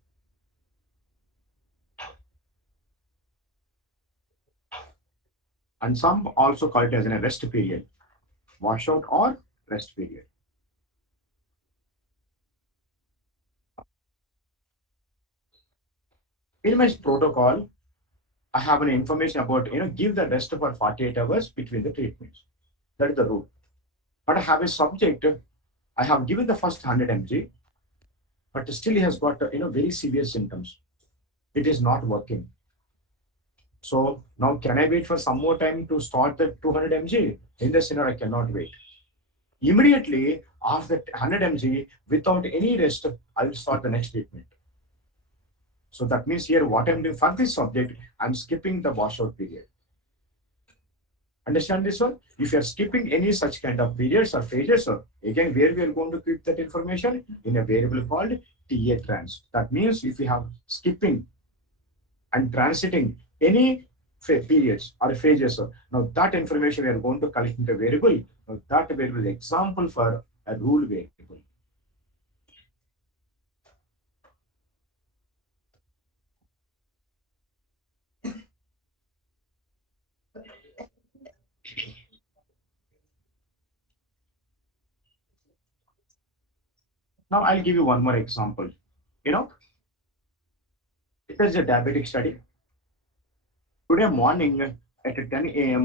And some also call it as a rest period, washout or rest period. In my protocol, I have an information about, give the rest for 48 hours between the treatments. That is the rule. But I have a subject, I have given the first 100 mg, but still he has got very severe symptoms. It is not working. So now can I wait for some more time to start the 200 mg? In this scenario, I cannot wait. Immediately after 100 mg, without any rest, I will start the next treatment. So that means here what I'm doing for this subject, I'm skipping the washout period. Understand this one? If you're skipping any such kind of periods or phases, again, where we are going to keep that information in a variable called TA trans. That means if you have skipping and transiting any periods or phases, now that information we are going to collect in the variable. Now that variable is example for a rule variable. Now I'll give you one more example. It is a diabetic study. Today morning at 10 a.m.,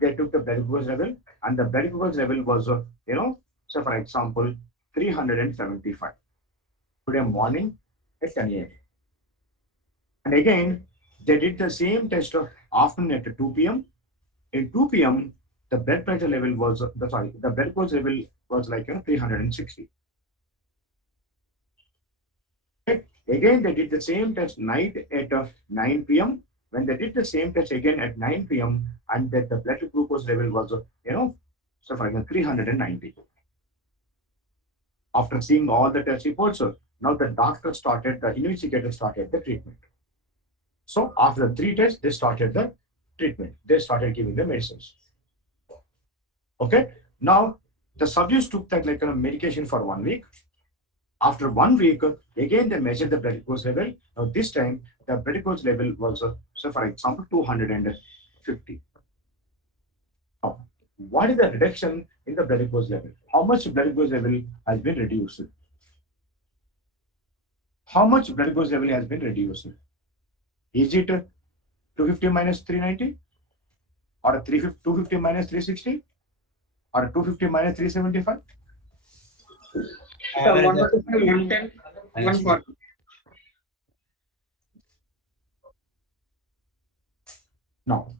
they took the blood glucose level, and the blood glucose level was, so for example, 375. Today morning at 10 a.m. And again, they did the same test afternoon at 2 p.m. In 2 p.m., the blood pressure level was, the blood glucose level was like 360. Okay. Again, they did the same test night at 9 p.m. When they did the same test again at 9 p.m. and that the blood glucose level was, so for example, 390. After seeing all the test reports, now the investigator started the treatment. So after the 3 tests, they started the treatment. They started giving the medicines. Okay. Now the subjects took that medication for 1 week. After 1 week, again they measured the blood glucose level. Now this time the blood glucose level was, so for example, 250. Now, what is the reduction in the blood glucose level? How much blood glucose level has been reduced? How much blood glucose level has been reduced? Is it 250 minus 390? Or 250 minus 360? Or 250 minus 375? So 150, 110, 140. Now,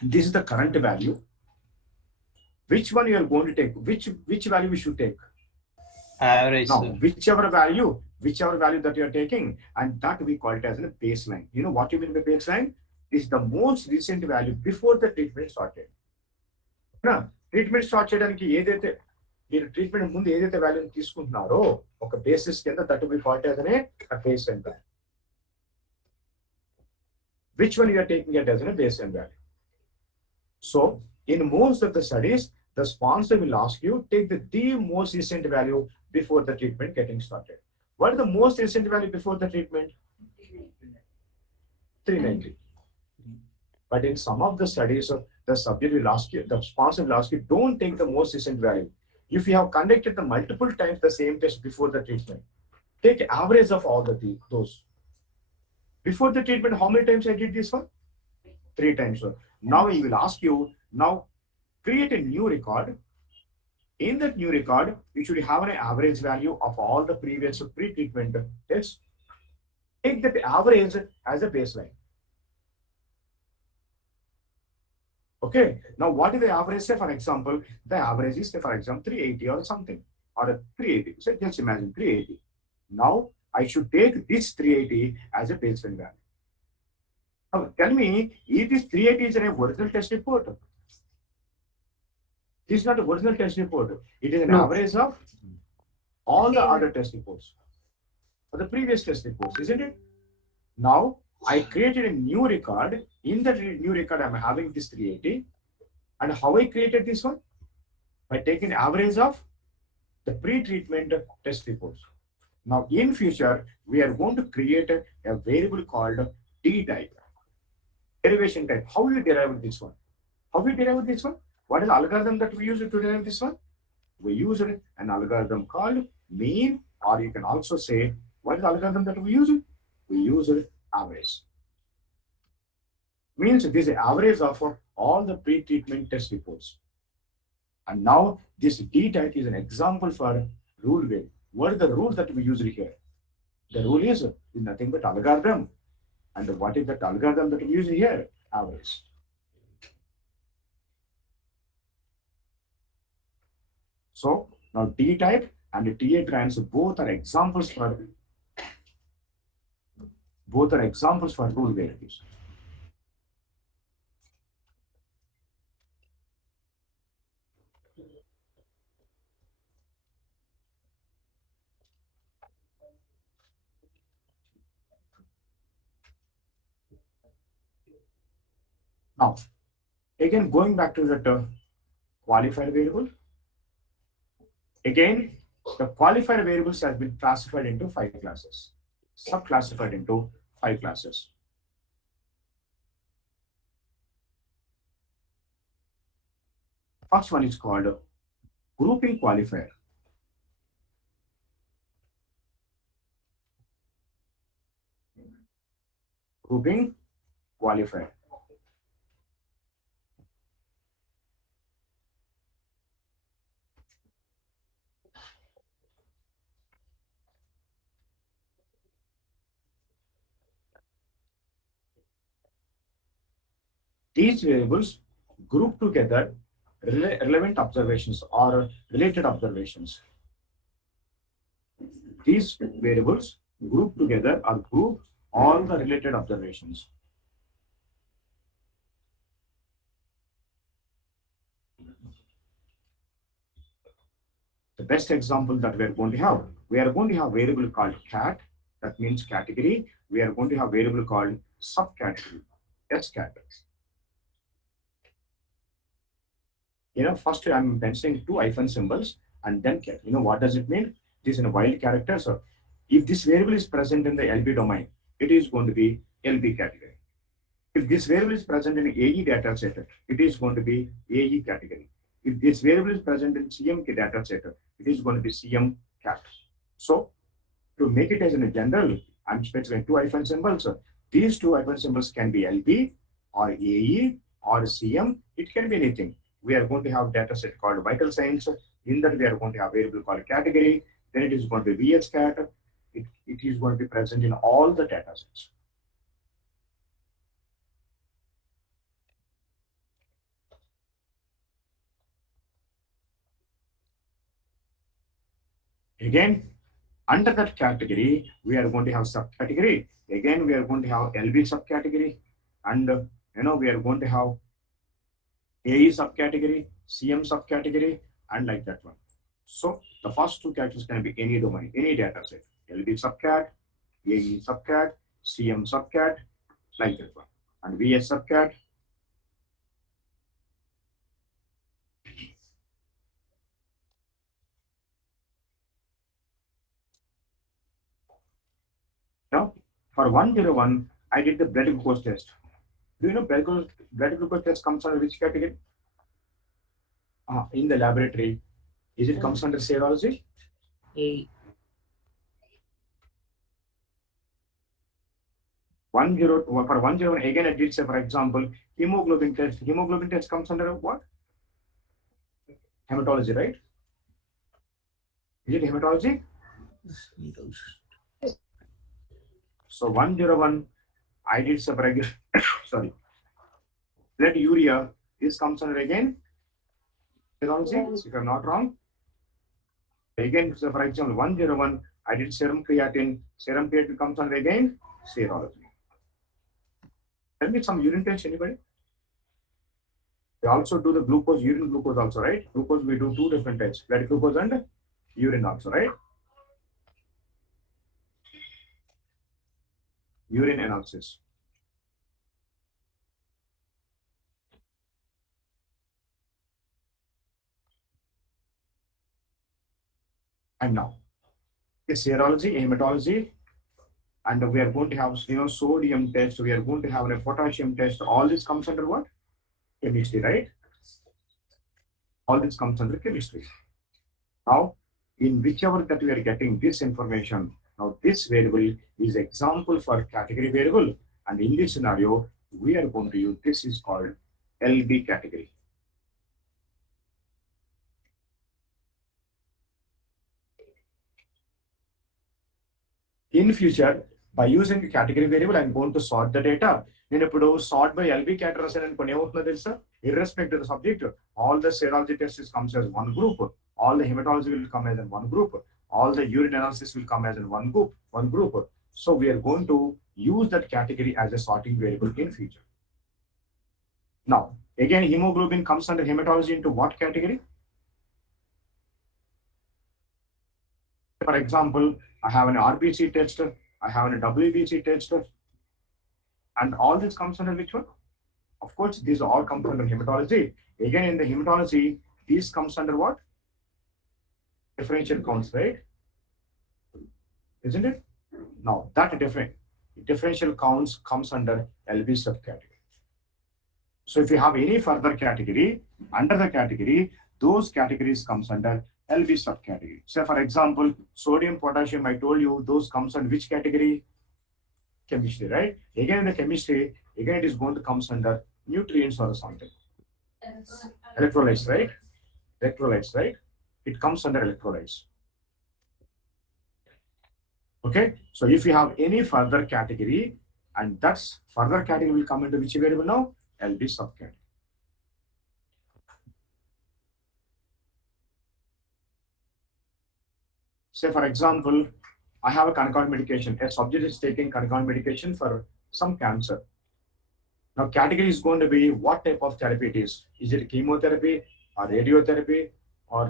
this is the current value. Which one you are going to take? Which value we should take? Average. Now, Sir. whichever value that you are taking, and that we call it as a baseline. You know what you mean by baseline? Is the most recent value before the treatment started. Treatment start చేయడానికి ఏదైతే మీరు treatment ముందు ఏదైతే వాల్యూని తీసుకుంటున్నారో ఒక basis కింద that we call it as a baseline value. Which one you are taking it as a baseline value? So in most of the studies, the sponsor will ask you take the most recent value before the treatment getting started. What is the most recent value before the treatment? 390. But in some of the studies, the subject will ask you, the sponsor will ask you, don't take the most recent value. If you have conducted the multiple times the same test before the treatment, take average of all those. Before the treatment, how many times I did this one? 3 times. Now he will ask you, now create a new record. In that new record, you should have an average value of all the previous pre-treatment tests. Take that average as a baseline. Okay. Now, what is the average? Say, for example, the average is, say, for example, 380 or something, or a 380. So just imagine 380. Now, I should take this 380 as a baseline value. Now, tell me, if this 380 is an original test report, this is not an original test report. It is an average of all the other test reports, or the previous test reports, isn't it? Now, I created a new record. In that new record, I'm having this 380. And how I created this one? By taking average of the pre-treatment test reports. Now, in future, we are going to create a variable called D type, derivation type. How will you derive this one? How will you derive this one? What is the algorithm that we use to derive this one? We use an algorithm called mean, or you can also say, what is the algorithm that we use? We use average. Means this is average of all the pre-treatment test reports. And now this D type is an example for rule way. What is the rule that we use here? The rule is nothing but algorithm. And what is that algorithm that we use here? Average. So now T type and TA trans both are examples for rule variables. Now, again, going back to that qualifier variable, again, the qualifier variables have been classified into 5 classes, sub-classified into 5 classes. First one is called grouping qualifier. Grouping qualifier. These variables group together relevant observations or related observations. These variables group together or group all the related observations. The best example that we are going to have variable called cat, that means category. We are going to have variable called subcategory, scat. First I'm mentioning 2 hyphen symbols and then cat. What does it mean? It is in a wild character. So if this variable is present in the LB domain, it is going to be LB category. If this variable is present in AE data set, it is going to be AE category. If this variable is present in CM data set, it is going to be CM cat. So to make it as in a general, I'm specifying 2 hyphen symbols. These 2 hyphen symbols can be LB or AE or CM. It can be anything. We are going to have data set called vital signs. In that, we are going to have variable called category. Then it is going to be VS cat. It is going to be present in all the data sets. Again, under that category, we are going to have subcategory. Again, we are going to have LB subcategory. And we are going to have AE subcategory, CM subcategory, and like that one. So the first 2 categories can be any domain, any data set. LB subcat, AE subcat, CM subcat, like that one. And VS subcat. Now, for 101, I did the blood glucose test. Do you know blood glucose test comes under which category? In the laboratory, is it comes under serology? A. 101 again I did say, for example, hemoglobin test. Hemoglobin test comes under what? Hematology, right? Is it hematology? So 101, I did say, sorry, blood urea. This comes under again serology, if I'm not wrong. Again, so for example, 101, I did serum creatine. Serum creatine comes under again serology. Tell me some urine test, anybody? We also do the glucose, urine glucose also, right? Glucose, we do 2 different tests, blood glucose and urine also, right? Urine analysis. And now, a serology, a hematology, and we are going to have sodium test, we are going to have a potassium test. All this comes under what? Chemistry, right? All this comes under chemistry. Now, in whichever that we are getting this information, now this variable is example for category variable, and in this scenario, we are going to use this is called LB category. In future, by using the category variable, I'm going to sort the data. నేను ఇప్పుడు sort by LB categories అని అనుకోని ఏమవుతుందో తెలుసా? Irrespective of the subject, all the serology tests comes as one group, all the hematology will come as in one group, all the urine analysis will come as in one group. So we are going to use that category as a sorting variable in future. Now, again, hemoglobin comes under hematology into what category? For example, I have an RBC test, I have a WBC test, and all this comes under which one? Of course, these all come under hematology. Again, in the hematology, these comes under what? Differential counts, right? Isn't it? Now, that differential counts comes under LB subcategory. So if you have any further category, under the category, those categories comes under LB subcategory. Say for example, sodium, potassium, I told you, those comes under which category? Chemistry, right? Again, in the chemistry, again, it is going to comes under nutrients or something. Electrolytes, right? Electrolytes, right? It comes under electrolytes. Okay, so if you have any further category, and that's further category will come into which variable now? LB subcategory. Say for example, I have a concurrent medication. A subject is taking concurrent medication for some cancer. Now category is going to be what type of therapy it is. Is it chemotherapy or radiotherapy or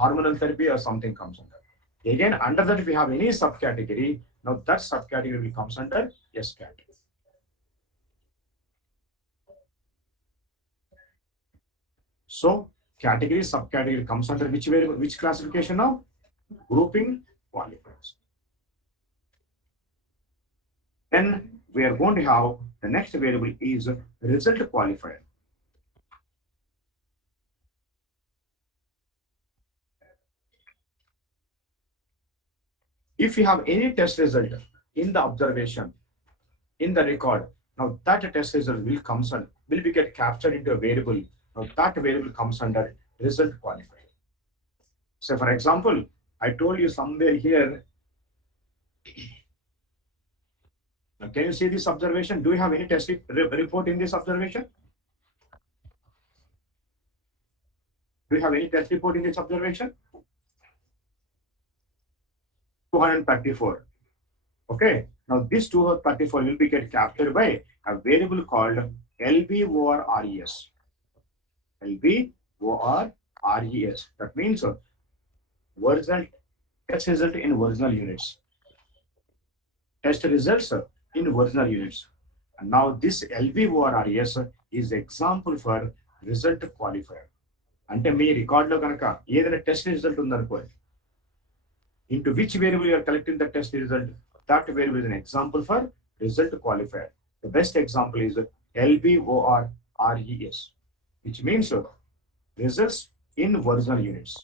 hormonal therapy or something comes under. Again, under that if we have any subcategory, now that subcategory will comes under S category. So category, subcategory comes under which variable, which classification now? Grouping qualifiers. Then we are going to have the next variable is result qualifier. If you have any test result in the observation, in the record, now that test result will be get captured into a variable. Now that variable comes under result qualifier. So for example, I told you somewhere here. Now can you see this observation? Do you have any test report in this observation? Do you have any test report in this observation? 234. Okay. Now this 234 will be get captured by a variable called LBORRES. LBORRES. That means original test result in original units. Test results in original units. And now this LBORRES is example for result qualifier. అంటే మీ రికార్డులో కనుక ఏదైనా test result ఉందనుకోండి, into which variable you are collecting the test result, that variable is an example for result qualifier. The best example is LBORRES, which means results in original units.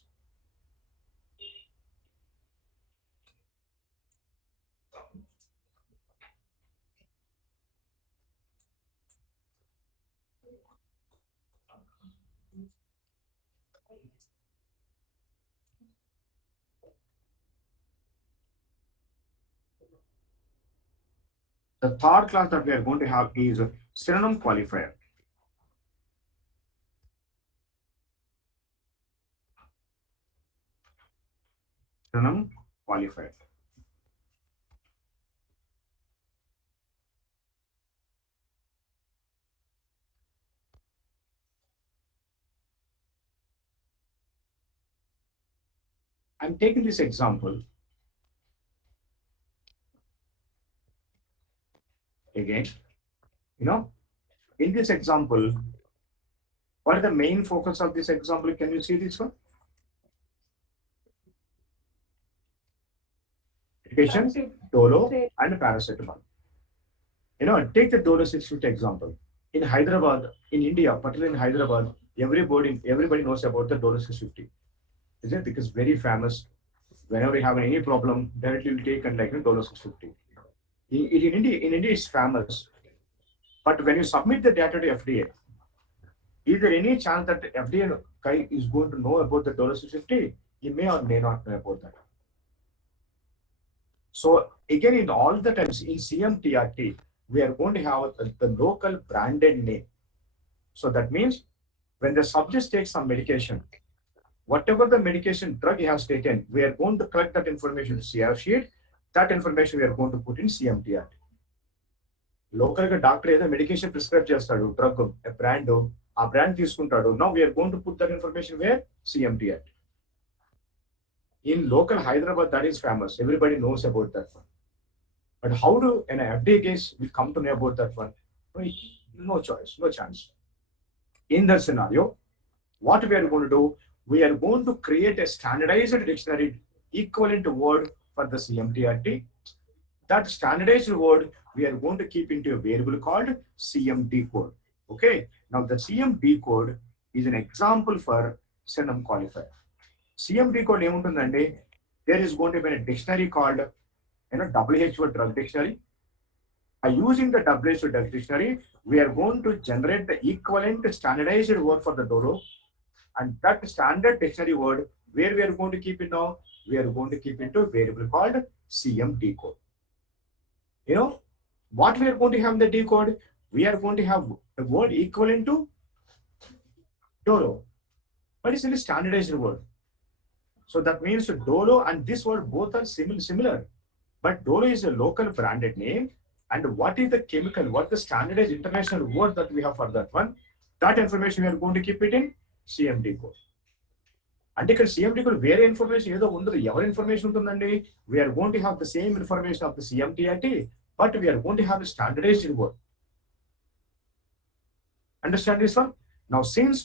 The third class that we are going to have is synonym qualifier. Synonym qualifier. I'm taking this example. Again, in this example, what is the main focus of this example? Can you see this one? Medication, Dolo, and paracetamol. Take the Dolo 650 example. In Hyderabad, in India, particularly in Hyderabad, everybody knows about the Dolo 650. Is it? Because very famous. Whenever you have any problem, directly you take and like Dolo 650. In India, it's famous. But when you submit the data to FDA, is there any chance that FDA guy is going to know about the Dolo 650? He may or may not know about that. So again, in all the times in CMTRT, we are going to have the local branded name. So that means when the subject takes some medication, whatever the medication drug he has taken, we are going to collect that information in CR sheet. That information we are going to put in CMTRT. Local doctor ఏదో medication prescribe చేస్తాడు drug brand ఆ brand తీసుకుంటాడు now we're going to put that information where CMTRT. In local Hyderabad, that is famous. Everybody knows about that one. But how do an FDA case will come to know about that one? No choice, no chance. In that scenario, what we are going to do, we are going to create a standardized dictionary equivalent word for the CMTRT. That standardized word we are going to keep into a variable called CMD code. Okay. Now the CMD code is an example for Senum qualifier. CMD code ఏముంటుందండి, there is going to be a dictionary called WHO drug dictionary. By using the WHO drug dictionary, we are going to generate the equivalent standardized word for the dolo, and that standard dictionary word where we are going to keep it now, we are going to keep into a variable called CMD code. What we are going to have in the D code, we are going to have a word equivalent to dolo, but it's in a standardized word. So that means dolo and this word both are similar, but dolo is a local branded name, and what is the chemical, what the standardized international word that we have for that one, that information we are going to keep it in CMD code. అంటే ఇక్కడ CMD code వేరే information ఏదో ఉండదు, ఎవరి information ఉంటుందండి, we are going to have the same information of the CMTRT, but we are going to have a standardized word. Understand this one? Now since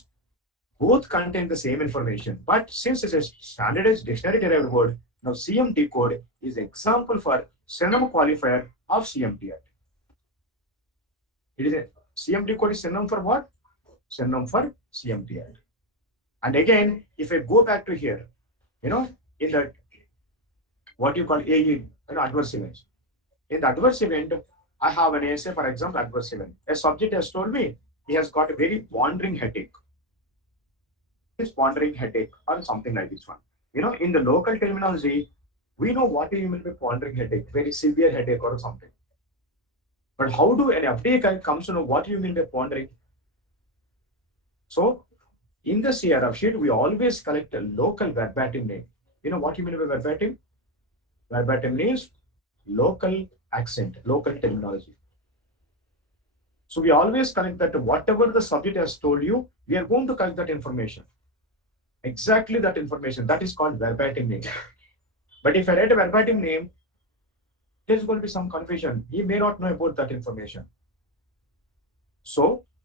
both contain the same information, but since it's a standardized dictionary derived word, now CMD code is example for synonym qualifier of CMTRT. It is a CMD code is synonym for what? Synonym for CMTRT. And again, if I go back to here, in that what you call AE, adverse events. In the adverse event, I have an essay, for example, adverse event. A subject has told me he has got a very wandering headache. This wandering headache or something like this one. In the local terminology, we know what you mean by wandering headache, very severe headache or something. But how do an FDA guy comes to know what you mean by wandering? So in the CRF sheet, we always collect a local verbatim name. You know what you mean by verbatim? Verbatim means local accent, local terminology. So we always collect that whatever the subject has told you, we are going to collect that information. Exactly that information. That is called verbatim name. But if I write a verbatim name, there's going to be some confusion. He may not know about that information. So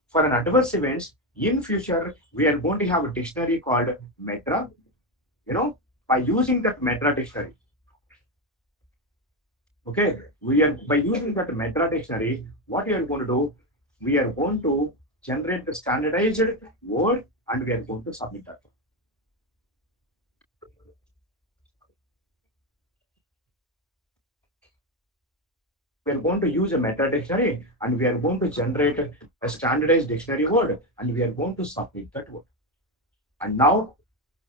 for an adverse events, in future, we are going to have a dictionary called METRA, by using that METRA dictionary. Okay, by using that METRA dictionary, what we are going to do, we are going to generate the standardized word and we are going to submit that. We are going to use a meta dictionary and we are going to generate a standardized dictionary word and we are going to submit that word. And now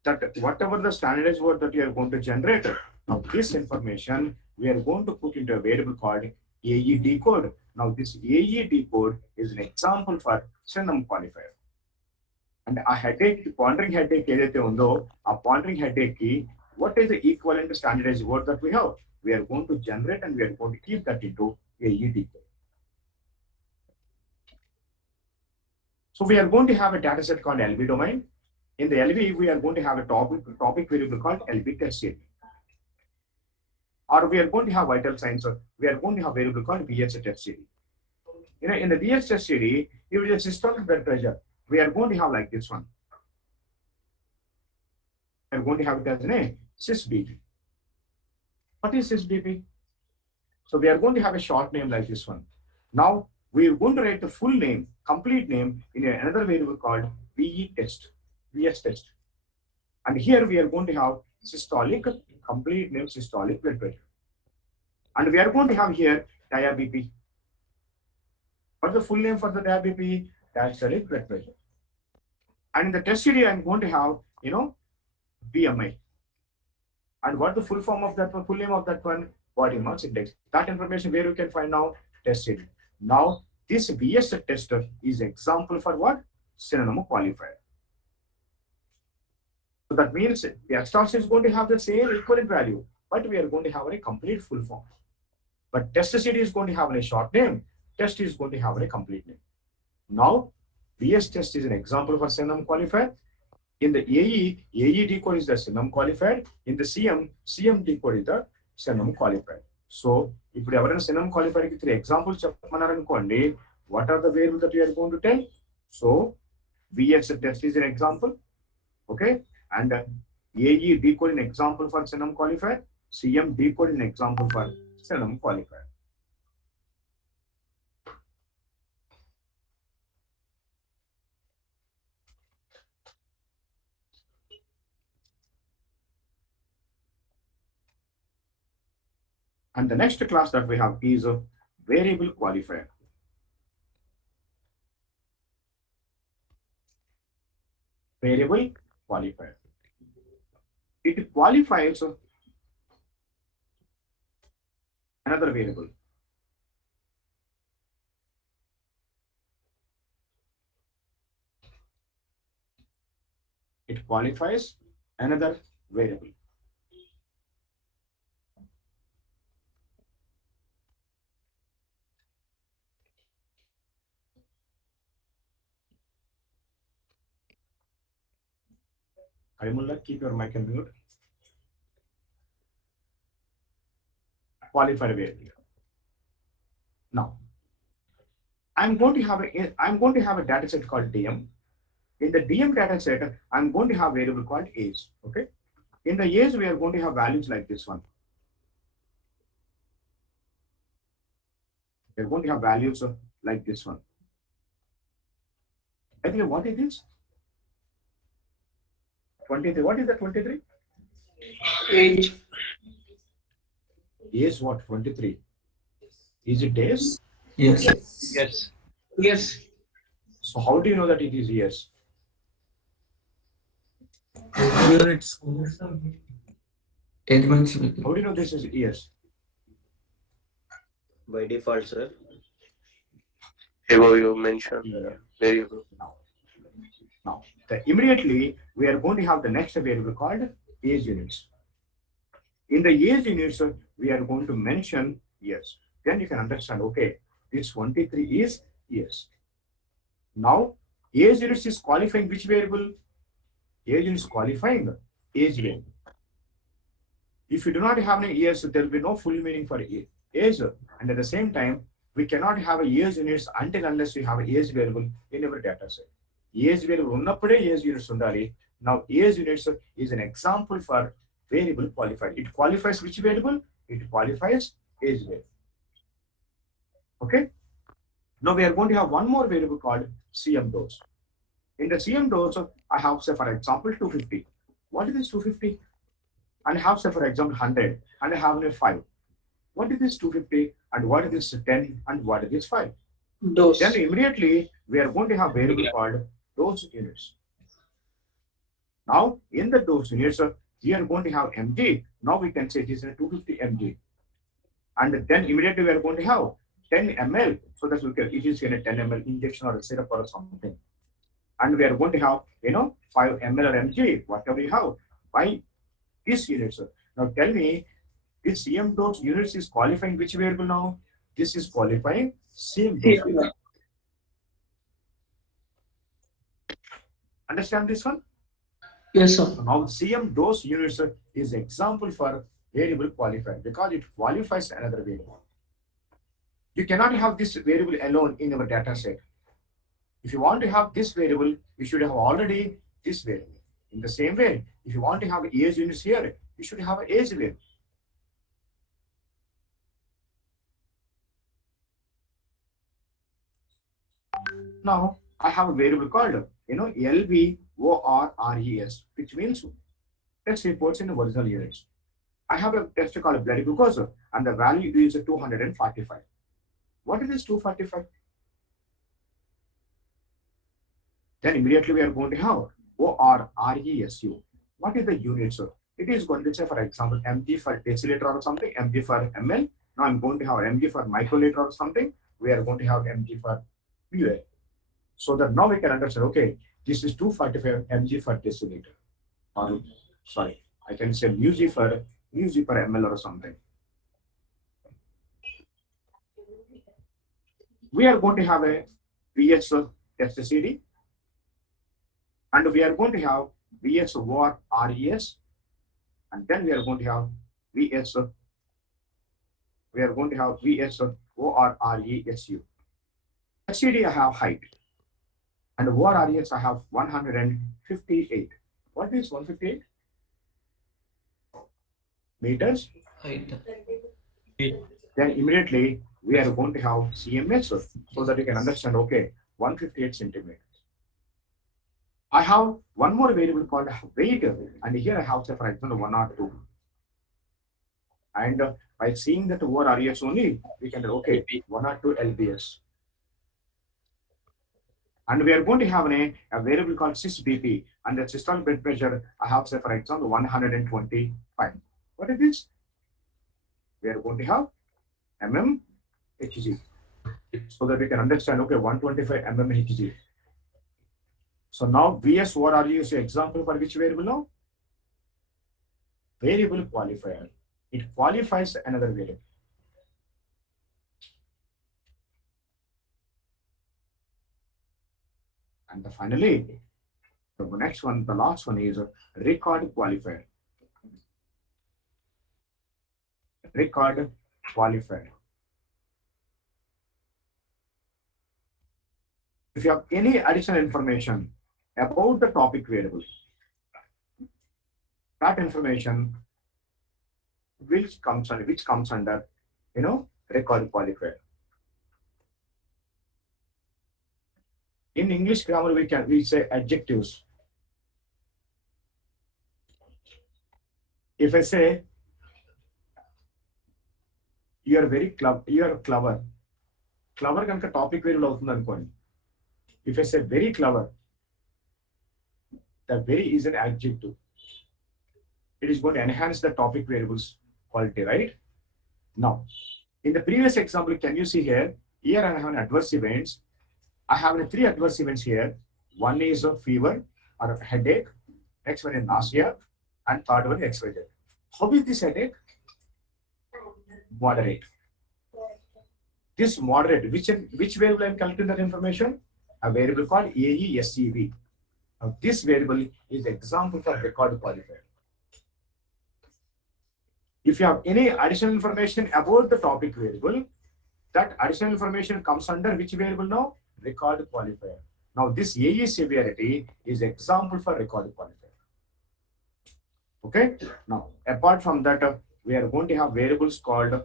that whatever the standardized word that we are going to generate, now this information we are going to put into a variable called AED code. Now this AED code is an example for synonym qualifier. And a headache, pondering headache, a pondering headache, what is the equivalent standardized word that we have? We are going to generate and we are going to keep that into AED code. So we are going to have a data set called LB domain. In the LB, we are going to have a topic variable called LB test series. Or we are going to have vital signs, or we are going to have a variable called VH test series. In the VH test series, if it is systolic blood pressure, we are going to have like this one. We are going to have it as a CISBP. What is CISBP? So we are going to have a short name like this one. Now we are going to write the full name, complete name in another variable called VE test, VS test. And here we are going to have systolic, complete name systolic blood pressure. And we are going to have here diabetes. What's the full name for the diabetes? Diastolic blood pressure. And in the test series, I'm going to have, BMI. And what the full form of that one, full name of that one? body mass index. That information where you can find now test it. Now this VS tester is example for what? Synonym qualifier. So that means the extraction is going to have the same equivalent value, but we are going to have a complete full form. But test CD is going to have a short name, test is going to have a complete name. Now, VS test is an example for synonym qualifier. In the AE decode is the synonym qualifier. In the CM decode is the synonym qualifier. So, if you have a synonym qualifier, 3 examples, what are the variables that you are going to tell? So, VS test is an example. Okay, and AE decode an example for synonym qualifier. CM decode an example for synonym qualifier. And the next class that we have is a variable qualifier. Variable qualifier. It qualifies another variable. It qualifies another variable. Karimullah, keep your mic on mute. Qualifier variable. Now, I'm going to have a data set called DM. In the DM data set, I'm going to have a variable called age. Okay. In the age, we are going to have values like this one. We're going to have values like this one. Actually, what is this? 23. What is the 23? Age. Age what? 23. Is it days? Yes. Yes. Yes. So how do you know that it is years? Units. Age means How do you know this is years? By default, sir. Above you mentioned Yeah. variable. Now, immediately we are going to have the next variable called age units. In the age units, we are going to mention years. Then you can understand, okay, this 23 is years. Now, age units is qualifying which variable? Age units qualifying age variable. If you do not have any years, there will be no full meaning for age. And at the same time, we cannot have a age units until unless we have a age variable in our data set. Age variable unnappude age units undali. Now age units is an example for variable qualified. It qualifies which variable? It qualifies age variable. Okay. Now we are going to have one more variable called CM dose. In the CM dose, I have, say, for example, 250. What is this 250? And I have, say, for example, 100. And I have a 5. What is this 250? And what is this 10? And what is this 5? Dose. Then immediately we are going to have variable called dose units. Now in the dose units, we are going to have mg. Now we can say it is a 250 mg. And then immediately we are going to have 10 ml. So that it is in a 10 ml injection or a syrup or something. And we are going to have 5 ml or mg, whatever you have, by this units. Now tell me, this CM dose units is qualifying which variable now? This is qualifying CM dose. Understand this one? Yes, sir. So now CM dose units is example for variable qualifier because it qualifies another variable. You cannot have this variable alone in our data set. If you want to have this variable, you should have already this variable. In the same way, if you want to have age units here, you should have an age variable. Now I have a variable called LVORRES, which means test reports in the original units. I have a test called blood glucose and the value is 245. What is this 245? Then immediately we are going to have ORRESU. What is the units? It is going to say, for example, mg for deciliter or something, mg for ml. Now I'm going to have mg for microliter or something. We are going to have mg for PA. So that now we can understand, okay, this is 245 mg for deciliter. Or sorry, I can say μg for ml or something. We are going to have a VS test CD, and we are going to have VS or RES, and then we are going to have VS. We are going to have VS or RESU. SCD I have height, and ORRES I have 158. What is 158 meters? Height. Then immediately we are going to have CMS so that you can understand, okay, 158 centimeters. I have one more variable called weight, and here I have, say, for example, 1 or 2. And by seeing that ORRES only, we can, okay, 1 or 2 LBS. And we are going to have a variable called SysBP, and the systolic blood pressure, I have, say, for example, 125. What is this? We are going to have mmHg, so that we can understand, okay, 125 mmHg. So now VS ORRE is an example for which variable now? Variable qualifier. It qualifies another variable. And finally, the next one, the last one is a record qualifier. Record qualifier. If you have any additional information about the topic variable, that information which comes under record qualifier. In English grammar, we say adjectives. If I say you are very clever, clever kanka topic variable avutundi anukondi. If I say very clever, the very is an adjective. It is going to enhance the topic variable's quality, right? Now, in the previous example, can you see here? Here I have an adverse events. I have 3 adverse events here. One is a fever or a headache. Next one is nausea, and third one is XYZ. How is this headache? Moderate. This moderate, which variable I am collecting that information? A variable called AESCV. Now, this variable is example for record qualifier. If you have any additional information about the topic variable, that additional information comes under which variable now? Record qualifier. Now, this AE severity is example for record qualifier. Okay. Now, apart from that, we are going to have variables called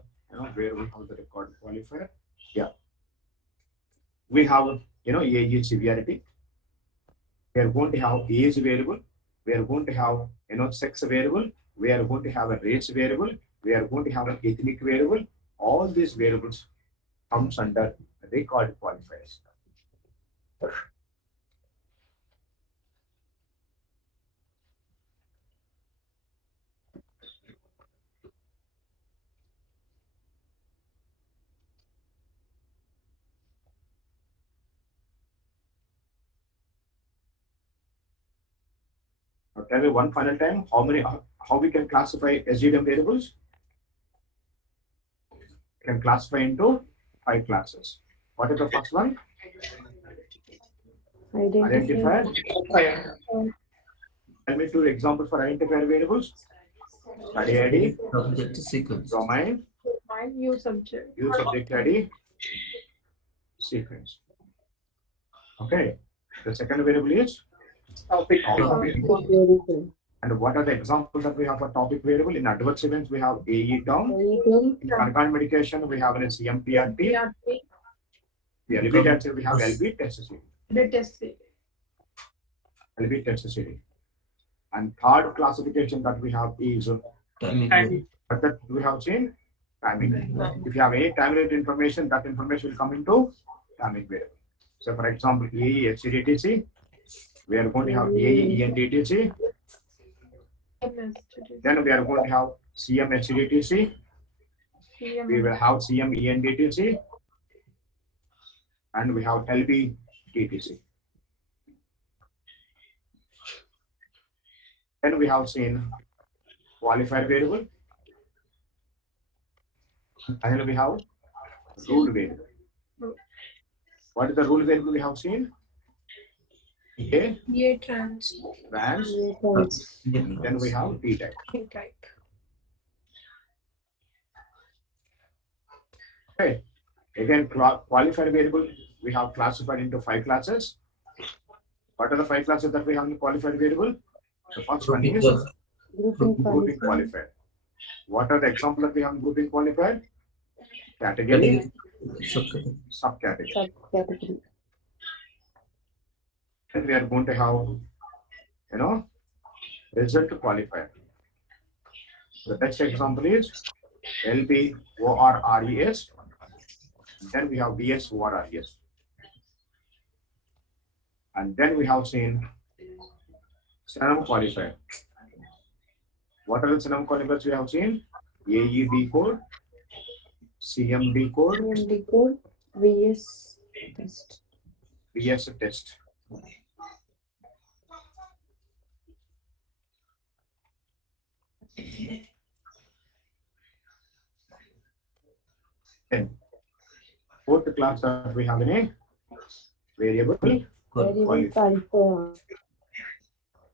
variable of the record qualifier. Yeah. We have AE severity. We are going to have age variable. We are going to have sex variable. We are going to have a race variable. We are going to have an ethnic variable. All these variables comes under record qualifiers. Now, tell me one final time how we can classify SDTM variables. We can classify into 5 classes. What is the first one? Identifier. Tell me 2 examples for identifier variables. Study ID, Subject sequence. domain, New subject. use subject ID, sequence. Okay. The second variable is Topic. And what are the examples that we have for topic variable? In adverse events, we have AE down. In concurrent medication, we have an CMPRT. Yeah, repeat that. We have LB test series. LB test series. And third classification that we have is Timing. but that we have seen timing. If you have any time related information, that information will come into timing variable. So, for example, AE HCDTC, we are going to have AE ENTTC, MSTD. Then we are going to have CM SDTC. We will have CM ENDTC. And we have LB TTC. Then we have seen qualifier variable. And then we have rule variable. What is the rule variable we have seen? A, A trans trans, then we have T type. type. Okay. Again, qualifier variable we have classified into 5 classes. What are the 5 classes that we have in qualified variable? The first one is grouping qualifier. What are the examples that we have in grouping qualifier? Category, subcategory. And we are going to have, result qualifier. The best example is LP ORRES. Then we have VS ORRES. And then we have seen synonym qualifier. What are the synonym qualifiers we have seen? AEB code, CMD code, VS test. VS test. Then fourth class that we have in a variable qualifier.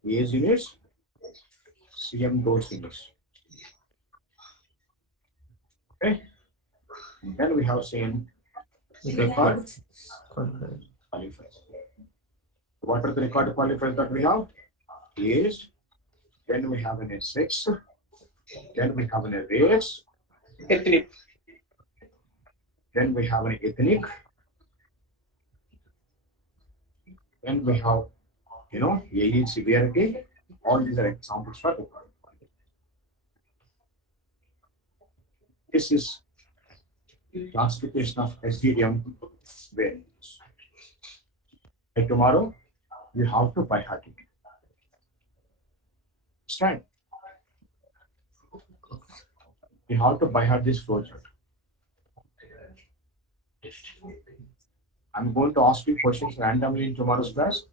Age units, CM dose units. Okay. And then we have seen record qualifiers. What are the record qualifiers that we have? Age, then we have an sex, then we have an race, Ethnic. then we have an ethnic, then we have, age severity. All these are examples for record. This is classification of SDTM variables. By tomorrow, you have to by heart it. Understand? You have to by heart this flowchart. I'm going to ask you questions randomly in tomorrow's class.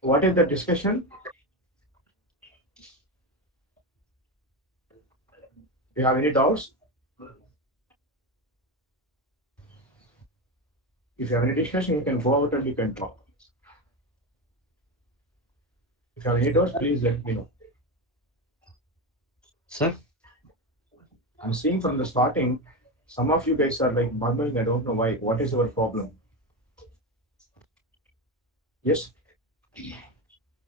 What is the discussion? Do you have any doubts? If you have any discussion, you can go out and you can talk. If you have any doubts, please let me know. Sir? I'm seeing from the starting, some of you guys are like murmuring, I don't know why. What is our problem? Yes?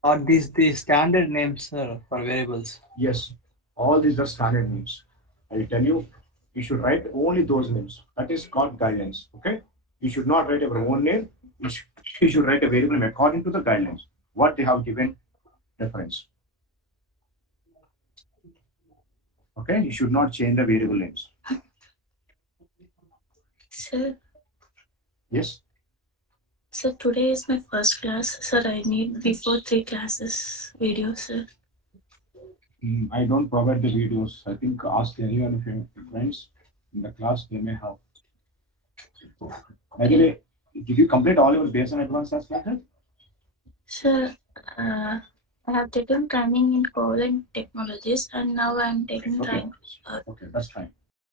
Are these the standard names, sir, for variables? Yes. All these are standard names. I tell you, you should write only those names. That is called guidelines. Okay? You should not write your own name. You should write a variable name according to the guidelines, what they have given reference. Okay? You should not change the variable names. Sir, Yes? sir, today is my first class. Sir, I need before 3 classes video, sir. I don't provide the videos. I think ask any one of your friends in the class, they may have. By the way, did you complete all your base and advanced classes? Sir, I have taken training in Covalent Technologies and now I am taking Okay. training. Okay, that's fine.